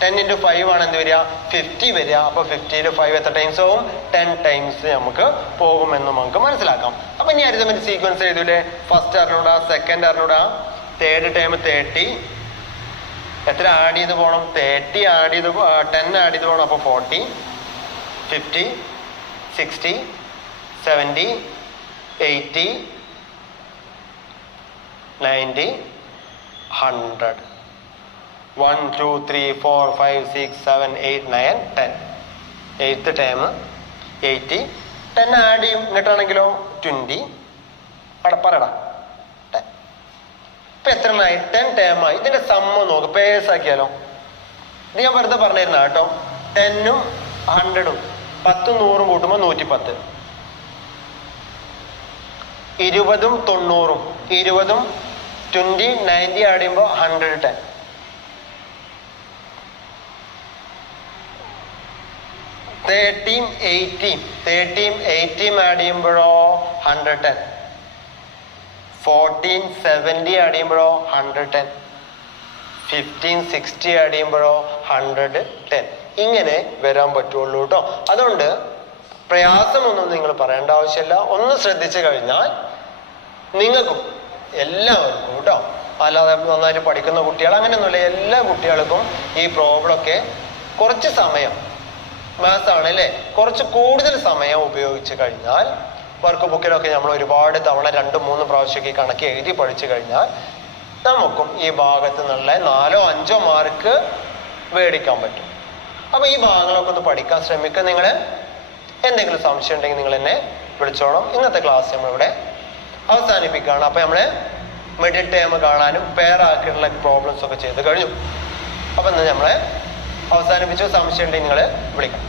10 into 5 ആണ് എന്ത് വരിക? 50 വരിക. അപ്പൊ 50ൽ 5 എത്ര ടൈംസ് ആവും? 10 ടൈംസ് നമുക്ക് പോകുമെന്ന് നമുക്ക് മനസ്സിലാക്കാം. അപ്പൊ ഇനി അരിതമെന്റ് സീക്വൻസ് എഴുതൂലേ? ഫസ്റ്റ് അറിഞ്ഞൂടാ, സെക്കൻഡ് അറിഞ്ഞൂടാ, തേർഡ് ടൈം 30. എത്ര ആഡ് ചെയ്ത് പോകണം? 30 ആഡ് ചെയ്ത് 10 ആഡ് ചെയ്ത് പോകണം. അപ്പൊ 40, 50, 60, 70, 80, 90, 100. 1, 2, 3, 4, 5, 6, 7, 8, 9, 10. 8th time 80. 10 ആഡ് ചെയ്യും. എന്നിട്ടാണെങ്കിലോ 20. അവിടെ പറയടാ 10. ഇപ്പൊ എത്ര ആയി? 10 ടൈം ആയി. ഇതിന്റെ സമ്മ നോക്ക്, പേഴ്സ് ആക്കിയാലോ. ഇത് ഞാൻ വെറുതെ പറഞ്ഞിരുന്ന കേട്ടോ. 10ഉം 100ഉം 10ഉം 100ഉം കൂട്ടുമ്പോ 110. 20ഉം 90ഉം 20ഉം 20, 90 ആഡ് ചെയ്യുമ്പോ 110. 30, 80. 30, 80 ആഡ് ചെയ്യുമ്പോഴോ 110. 14, 70 ആഡ് ചെയ്യുമ്പോഴോ 110. 15, 60 ആഡ് ചെയ്യുമ്പോഴോ 110. ഇങ്ങനെ വരാൻ പറ്റുള്ളൂ കേട്ടോ. അതുകൊണ്ട് പ്രയാസമൊന്നും നിങ്ങൾ പറയേണ്ട ആവശ്യമില്ല. ഒന്ന് ശ്രദ്ധിച്ചു കഴിഞ്ഞാൽ നിങ്ങൾക്കും എല്ലാവർക്കും കേട്ടോ. അല്ലാതെ നന്നായിട്ട് പഠിക്കുന്ന കുട്ടികൾ അങ്ങനെയൊന്നുമില്ല. എല്ലാ കുട്ടികൾക്കും ഈ പ്രോബ്ലം ഒക്കെ കുറച്ച് സമയം, മാത്സ് ആണ് അല്ലേ, കുറച്ച് കൂടുതൽ സമയം ഉപയോഗിച്ച് കഴിഞ്ഞാൽ, വർക്ക് ബുക്കിലൊക്കെ നമ്മൾ ഒരുപാട് തവണ 2-3 പ്രാവശ്യമൊക്കെ ഈ കണക്ക് എഴുതി പഠിച്ചു കഴിഞ്ഞാൽ നമുക്കും ഈ ഭാഗത്ത് നിന്നുള്ള 4-5 മാർക്ക് മേടിക്കാൻ പറ്റും. അപ്പൊ ഈ ഭാഗങ്ങളൊക്കെ ഒന്ന് പഠിക്കാൻ ശ്രമിക്കുക. നിങ്ങൾ എന്തെങ്കിലും സംശയം ഉണ്ടെങ്കിൽ നിങ്ങൾ എന്നെ വിളിച്ചോണം. ഇന്നത്തെ ക്ലാസ് നമ്മളിവിടെ അവസാനിപ്പിക്കുകയാണ്. അപ്പൊ നമ്മള് മിഡിൽ ടേം കാണാനും പെയർ ആക്കിയിട്ടുള്ള പ്രോബ്ലംസ് ഒക്കെ ചെയ്ത് കഴിഞ്ഞു. അപ്പൊ ഇന്ന് നമ്മള് അവസാനിപ്പിച്ചു. സംശയം ഉണ്ടെങ്കിൽ നിങ്ങൾ വിളിക്കണം.